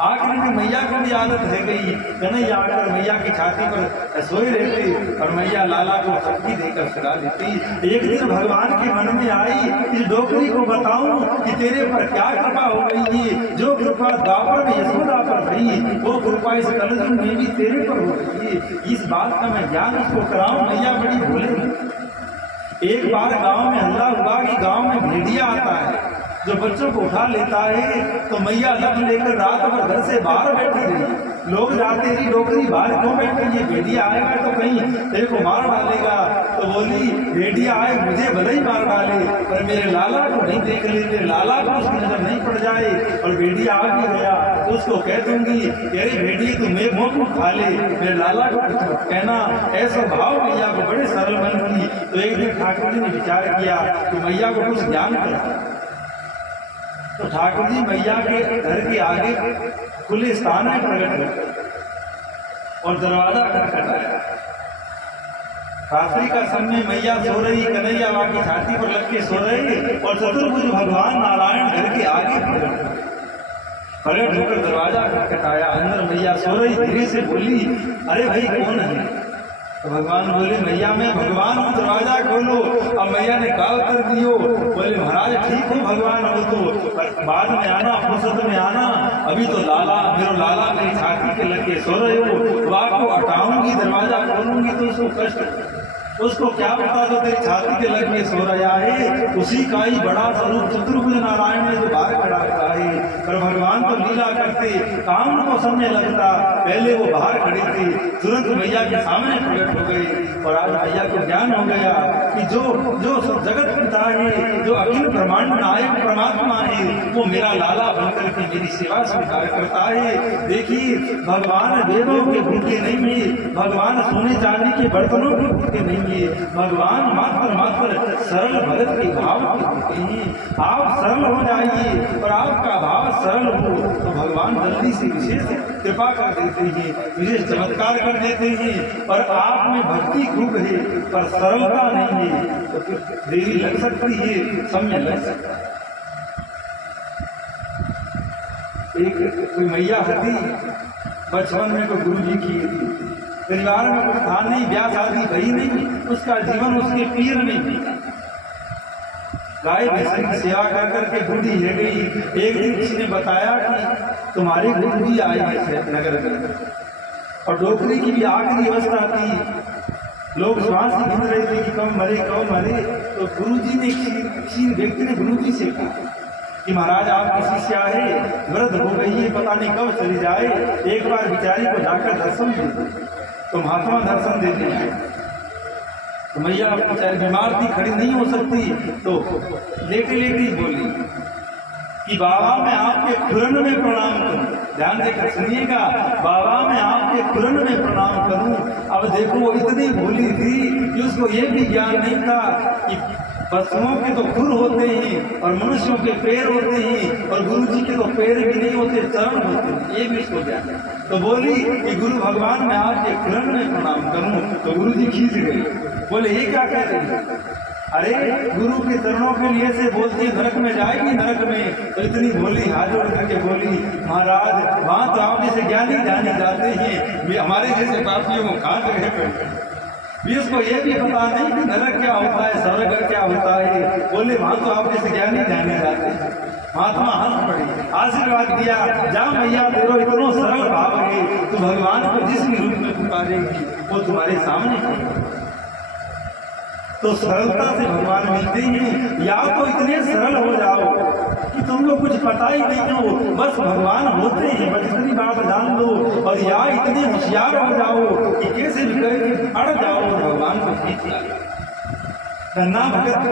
आखिर में मैया की भी आदत है गई, कन्हैया आकर मैया की छाती पर सोए रहते और मैया लाला को थपकी देकर सुला देती। एक दिन भगवान के मन में आई इस डोकरी को बताऊं कि तेरे पर क्या कृपा हो गई है, जो कृपा द्वापर में यशोदा पर भई वो कृपा इस कलयुग में भी तेरे पर हो गई है। इस बात का मैं ज्ञान उसको कराऊं, मैया बड़ी भोले। एक बार गांव में हल्ला हुआ कि गांव में भेड़िया आता है जो बच्चों को उठा लेता है तो मैया लख लेकर रात भर घर से बाहर बैठी रही। लोग जाते रही डोकरी बाहर क्यों बैठ रही है, भेड़िया आएगा तो कहीं तेरे को मार डालेगा। तो बोली भेड़िया आए मुझे भले ही मार डाले पर मेरे लाला को नहीं देख ले, मेरे लाला को उसकी नजर नहीं पड़ जाए। और भेड़िया आ भी गया तो उसको कह दूंगी अरे भेड़िए तू मेरे मुंह को खा ले, मेरे लाला को कुछ मत कहना। ऐसा भाव मैया को बड़े सरल मन की। तो एक दिन ठाकुर जी ने विचार किया कि मैया को कुछ ज्ञान करा। तो ठाकुर जी मैया के घर के आगे खुले स्थान में प्रकट हुए और दरवाजा खटखटाया। रात्रि का समय मैया सो रही, कन्हैया मां की छाती पर लग के सो रहे और चतुर्भुज भगवान नारायण घर के आगे प्रकट होकर दरवाजा खटखटाया। अंदर मैया सो रही, धीरे से बोली अरे भाई कौन है? तो भगवान बोले मैया मैं भगवान हूँ, दरवाजा खोलो। अब मैया ने काल कर दियो, बोले महाराज ठीक हो भगवान हो तो पर बाद में आना, फुर्सत में आना, अभी तो लाला मेरी छाती के लग के सो रहे हो, तो आपको हटाऊंगी दरवाजा खोलूंगी तो उसको कष्ट, उसको क्या पता तो तेरी छाती के लग के सो रहा है। उसी का ही बड़ा स्वरूप चतुर्भुज नारायण ने जो बाहर खड़ा रखा है। पर भगवान तो लीला करते, काम को समय लगता, पहले वो बाहर खड़े थे, तुरंत मैया के सामने प्रकट हो गए। और आज मैया को ज्ञान हो गया कि जो सब जगत पिता है, जो अखिल ब्रह्मांड नायक परमात्मा है, वो मेरा लाला बनकर के मेरी सेवा स्वीकार करता है। देखिए भगवान वेदों के भूखे नहीं है, भगवान सोने चांदी के बर्तनों के भूखे नहीं, भगवान मात्र सरल भगत के भाव हैं। आप सरल हो जाइए और आपका भाव सरल हो तो भगवान जल्दी से विशेष कृपा कर देते हैं, विशेष चमत्कार कर देते हैं। और आप में भक्ति खूब है पर सरलता नहीं है तो फिर देरी लग सकती है, समय लग सकता है। एक कोई मैया हती बचपन में कोई गुरु जी की थी, परिवार में कुछ था नहीं, ब्याह शादी भई नहीं, उसका जीवन उसके पीर नहीं थी। गाय भैंस की सेवा कर करके बूढ़ी है गई। एक दिन किसी ने बताया कि तुम्हारे गुरु जी आए हैं नगर में और डोकरी की भी आखिरी अवस्था थी, लोग श्वास ही गिन रहे थे कि कब मरे कब मरे। तो गुरु जी ने किसी व्यक्ति ने गुरु जी से कहा कि महाराज आप किसी से आए, वृद्ध हो गई है, पता नहीं कब चली जाए, एक बार बिचारी को जाकर दर्शन दे। तो महात्मा दर्शन देते हैं। तो मैया बेचारी बीमार थी, खड़ी नहीं हो सकती, तो लेटे लेटे ही बोली कि बाबा मैं आपके खुरन में प्रणाम करूं। ध्यान देकर सुनिएगा, बाबा मैं आपके खुरन में प्रणाम करूं। अब देखो वो इतनी भोली थी कि उसको ये भी ज्ञान नहीं था कि पशुओं के तो खुर होते हैं और मनुष्यों के पैर होते हैं और गुरु जी के तो पैर भी नहीं होते, चरण होते हैं, ये भी इसको ज्ञान। तो बोली कि गुरु भगवान मैं आपके खुरन में प्रणाम करूं। तो गुरु जी खींच गए, बोले ये क्या कह रही है? अरे गुरु के चरणों के लिए से बोलती नरक में जाएगी, नरक में। तो इतनी भोली हाथ जोड़ करके बोली महाराज वहां तो आप जैसे ज्ञानी जाने जाते हैं, हमारे जैसे पापियों को कहाँ जगह पे भी उसको ये भी पता नहीं कि नरक क्या होता है, स्वर्ग क्या होता है। बोले वहां तो आप जैसे ज्ञानी जाने जाते हैं। महात्मा हंस पड़ी, आशीर्वाद दिया, जा मैया तेरो इतना सरल भाव है, तू भगवान को जिस भी रूप में पुकारेगी वो तुम्हारे सामने। तो सरलता से भगवान मिलते हैं। या तो इतने सरल हो जाओ कि तुमको कुछ पता ही नहीं हो, बस भगवान होते हैं, बस इतनी बात जान लो। और या इतने होशियार हो जाओ कि कैसे भी करके अड़ जाओ और भगवान को खींच लाओ। धन्ना भगत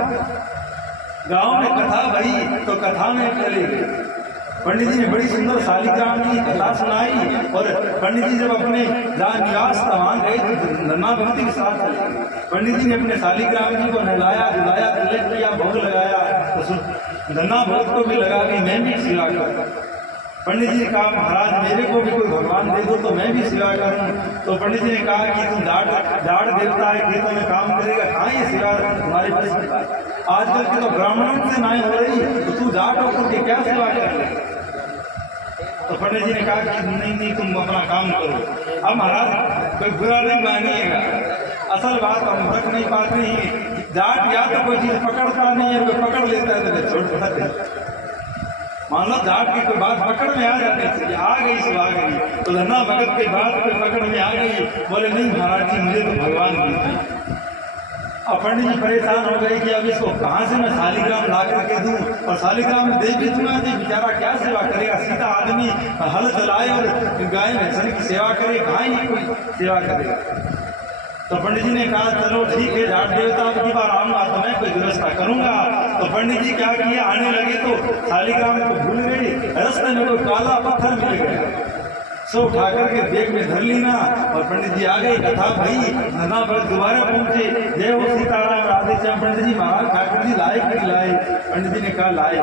गांव में कथा भई तो कथा में चले गए। पंडित जी ने बड़ी सुंदर शालिग्राम की कथा सुनाई और पंडित जी जब अपने जहाँ निवास वहां गए तो धन्ना भक्ति के साथ चले। पंडित जी ने अपने शालिग्राम जी को नहलाया धुलाया, तिलक किया, भोग लगाया। तो धन्ना भक्त को भी लगा कि मैं भी सेवा करूं। पंडित जी ने कहा महाराज मेरे को भी कोई भगवान दे दो तो मैं भी सेवा करूं। तो पंडित जी ने कहा कि तुम जाट देवता है, खेतों में काम करेगा, कहाँ ये सेवा तुम्हारे पास की बात। आजकल के तो ब्राह्मणों से नाई हो रही, तो तू जाट होकर के क्या सेवा कर रहे। तो पंडित जी ने कहा कि नहीं तुम अपना काम करो। अब महाराज कोई बुरा नहीं मानिएगा, असल बात हम रख नहीं पाते हैं। जाट या तो कोई चीज पकड़ता नहीं है, कोई पकड़ लेता है तो छोड़ देता है। मान लो जाट की कोई बात पकड़ में आ जाती है, आ गई सो आ गई। तो धन्ना भगत की बात कोई पकड़ में आ गई, बोले नहीं महाराज जी मुझे तो भगवान मिलते हैं। अब पंडित जी परेशान हो गए कि अब इसको कहाँ से मैं शालिग्राम ला करके दूं, और शालिग्राम दे भी दूंगा तो बेचारा क्या सेवा करेगा, सीधा आदमी हल चलाए और गाय भैंसन की सेवा करे, कहाँ ही कोई सेवा करेगा। तो पंडित जी ने कहा चलो ठीक है, जाट देवता की बार आऊंगा तो मैं कोई व्यवस्था करूंगा। तो पंडित जी क्या किए, आने लगे तो शालिग्राम को भूल गए, रास्ते में कोई काला पत्थर मिल गया, सो उठा करके बैग में धर ली ना, और पंडित जी आ गए। कथा भाई धना पर दोबारा पहुंचे, जय हो सीताराम राधे श्याम। पंडित जी महाराज ठाकुर जी लाए कि नहीं लाए? पंडित जी ने कहा लाए।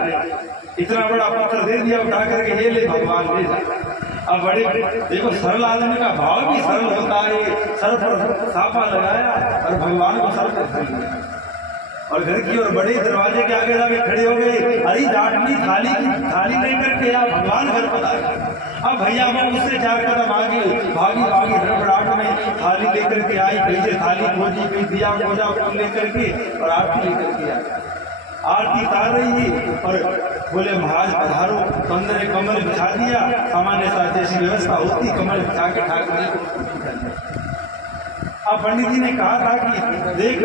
इतना बड़ा पत्थर दे दिया, उठा करके ये ले भगवान ले जा। अब बड़े देखो सरल आदमी का भाव भी सरल होता है, सर पर साफा लगाया और भगवान को सर पर धर लिया, और घर की और बड़े दरवाजे के आगे जाके खड़े हो गए। अरे जाटनी थाली लेकर के आप भगवान घर पर आए। अब भैया वो उससे 4 कदम आगे भागी हड़बड़ाहट में थाली लेकर के आई, कहीं से थाली खोजी, कहीं दिया खोजा, फूल लेकर के और आरती लेकर के आई। आरती उतार रही है और बोले महाराज पधारो, तो अंदर एक कमल बिछा दिया, सामान्य सा जैसी व्यवस्था होती, कमल बिछा के ठाकुर जी को। अब पंडित जी ने कहा था कि देख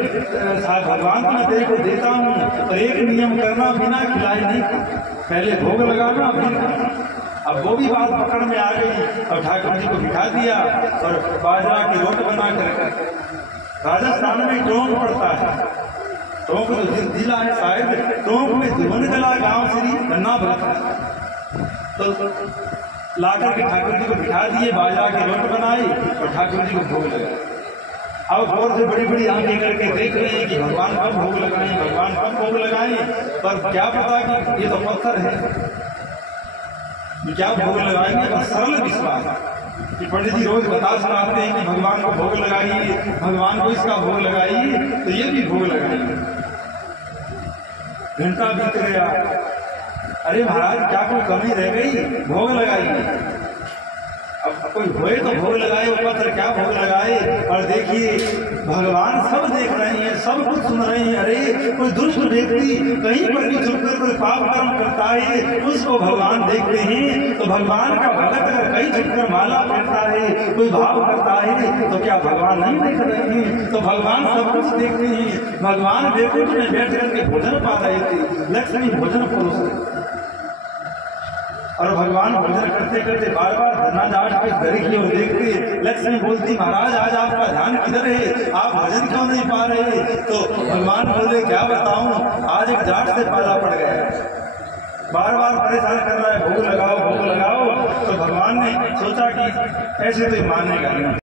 भगवान को मैं तेरे को देता हूँ, और एक नियम करना, बिना खिलाए नहीं, पहले भोग लगाना फिर खाना। अब वो भी बात पकड़ में आ गई, और ठाकुर जी को बिठा दिया और बाजरा की रोट बना कर, राजस्थान में टोंक पड़ता है, टोंक जो जिला है शायद, टोंक में धुवनकला गांव श्री गन्ना भरता, तो लाकर के ठाकुर जी को बिठा दिए, बाजरा की रोट बनाई और ठाकुर जी को भोग लगाया। अब गौर से बड़ी बड़ी आंखें करके देख रहे हैं कि भगवान कब भोग लगाएं, भगवान कब भोग लगाएं, पर क्या पता कि ये तो पत्थर है, क्या भोग लगाएंगे। बस सरल विश्वास कि पंडित जी रोज बता सुनाते हैं कि भगवान को भोग लगाइए, भगवान को इसका भोग लगाइए, तो ये भी भोग लगाएंगे। घंटा बीत गया, अरे महाराज क्या कोई कमी रह गई, भोग लगाइए। अब कोई होए तो भोग लगाए, ऊपर क्या भोग लगाए। और देखिए भगवान सब देख रहे हैं, सब कुछ सुन रहे हैं। अरे कोई दुष्ट व्यक्ति कहीं पर भी छुपकर कोई पाप कर्म करता है, उसको भगवान देखते हैं। तो भगवान का भगत अगर कहीं छुपकर माला पहनता है, कोई भाव करता है, तो क्या भगवान नहीं देख रहे हैं? तो भगवान सब कुछ देखते हैं। भगवान बेकुट में बैठ करके भोजन पा रहे थे, लक्ष्मी भोजन परोस रहे, और भगवान भोजन करते करते बार बार धरना जाट के घर की ओर देखते। लक्ष्मी बोलती महाराज आज आपका ध्यान किधर है, आप भजन क्यों नहीं पा रहे? तो भगवान बोले क्या बताऊं, आज एक जाट से पाला पड़ गया, बार बार परेशान कर रहा है, भोग लगाओ भोग लगाओ। तो भगवान ने सोचा कि ऐसे तो मानेगा नहीं।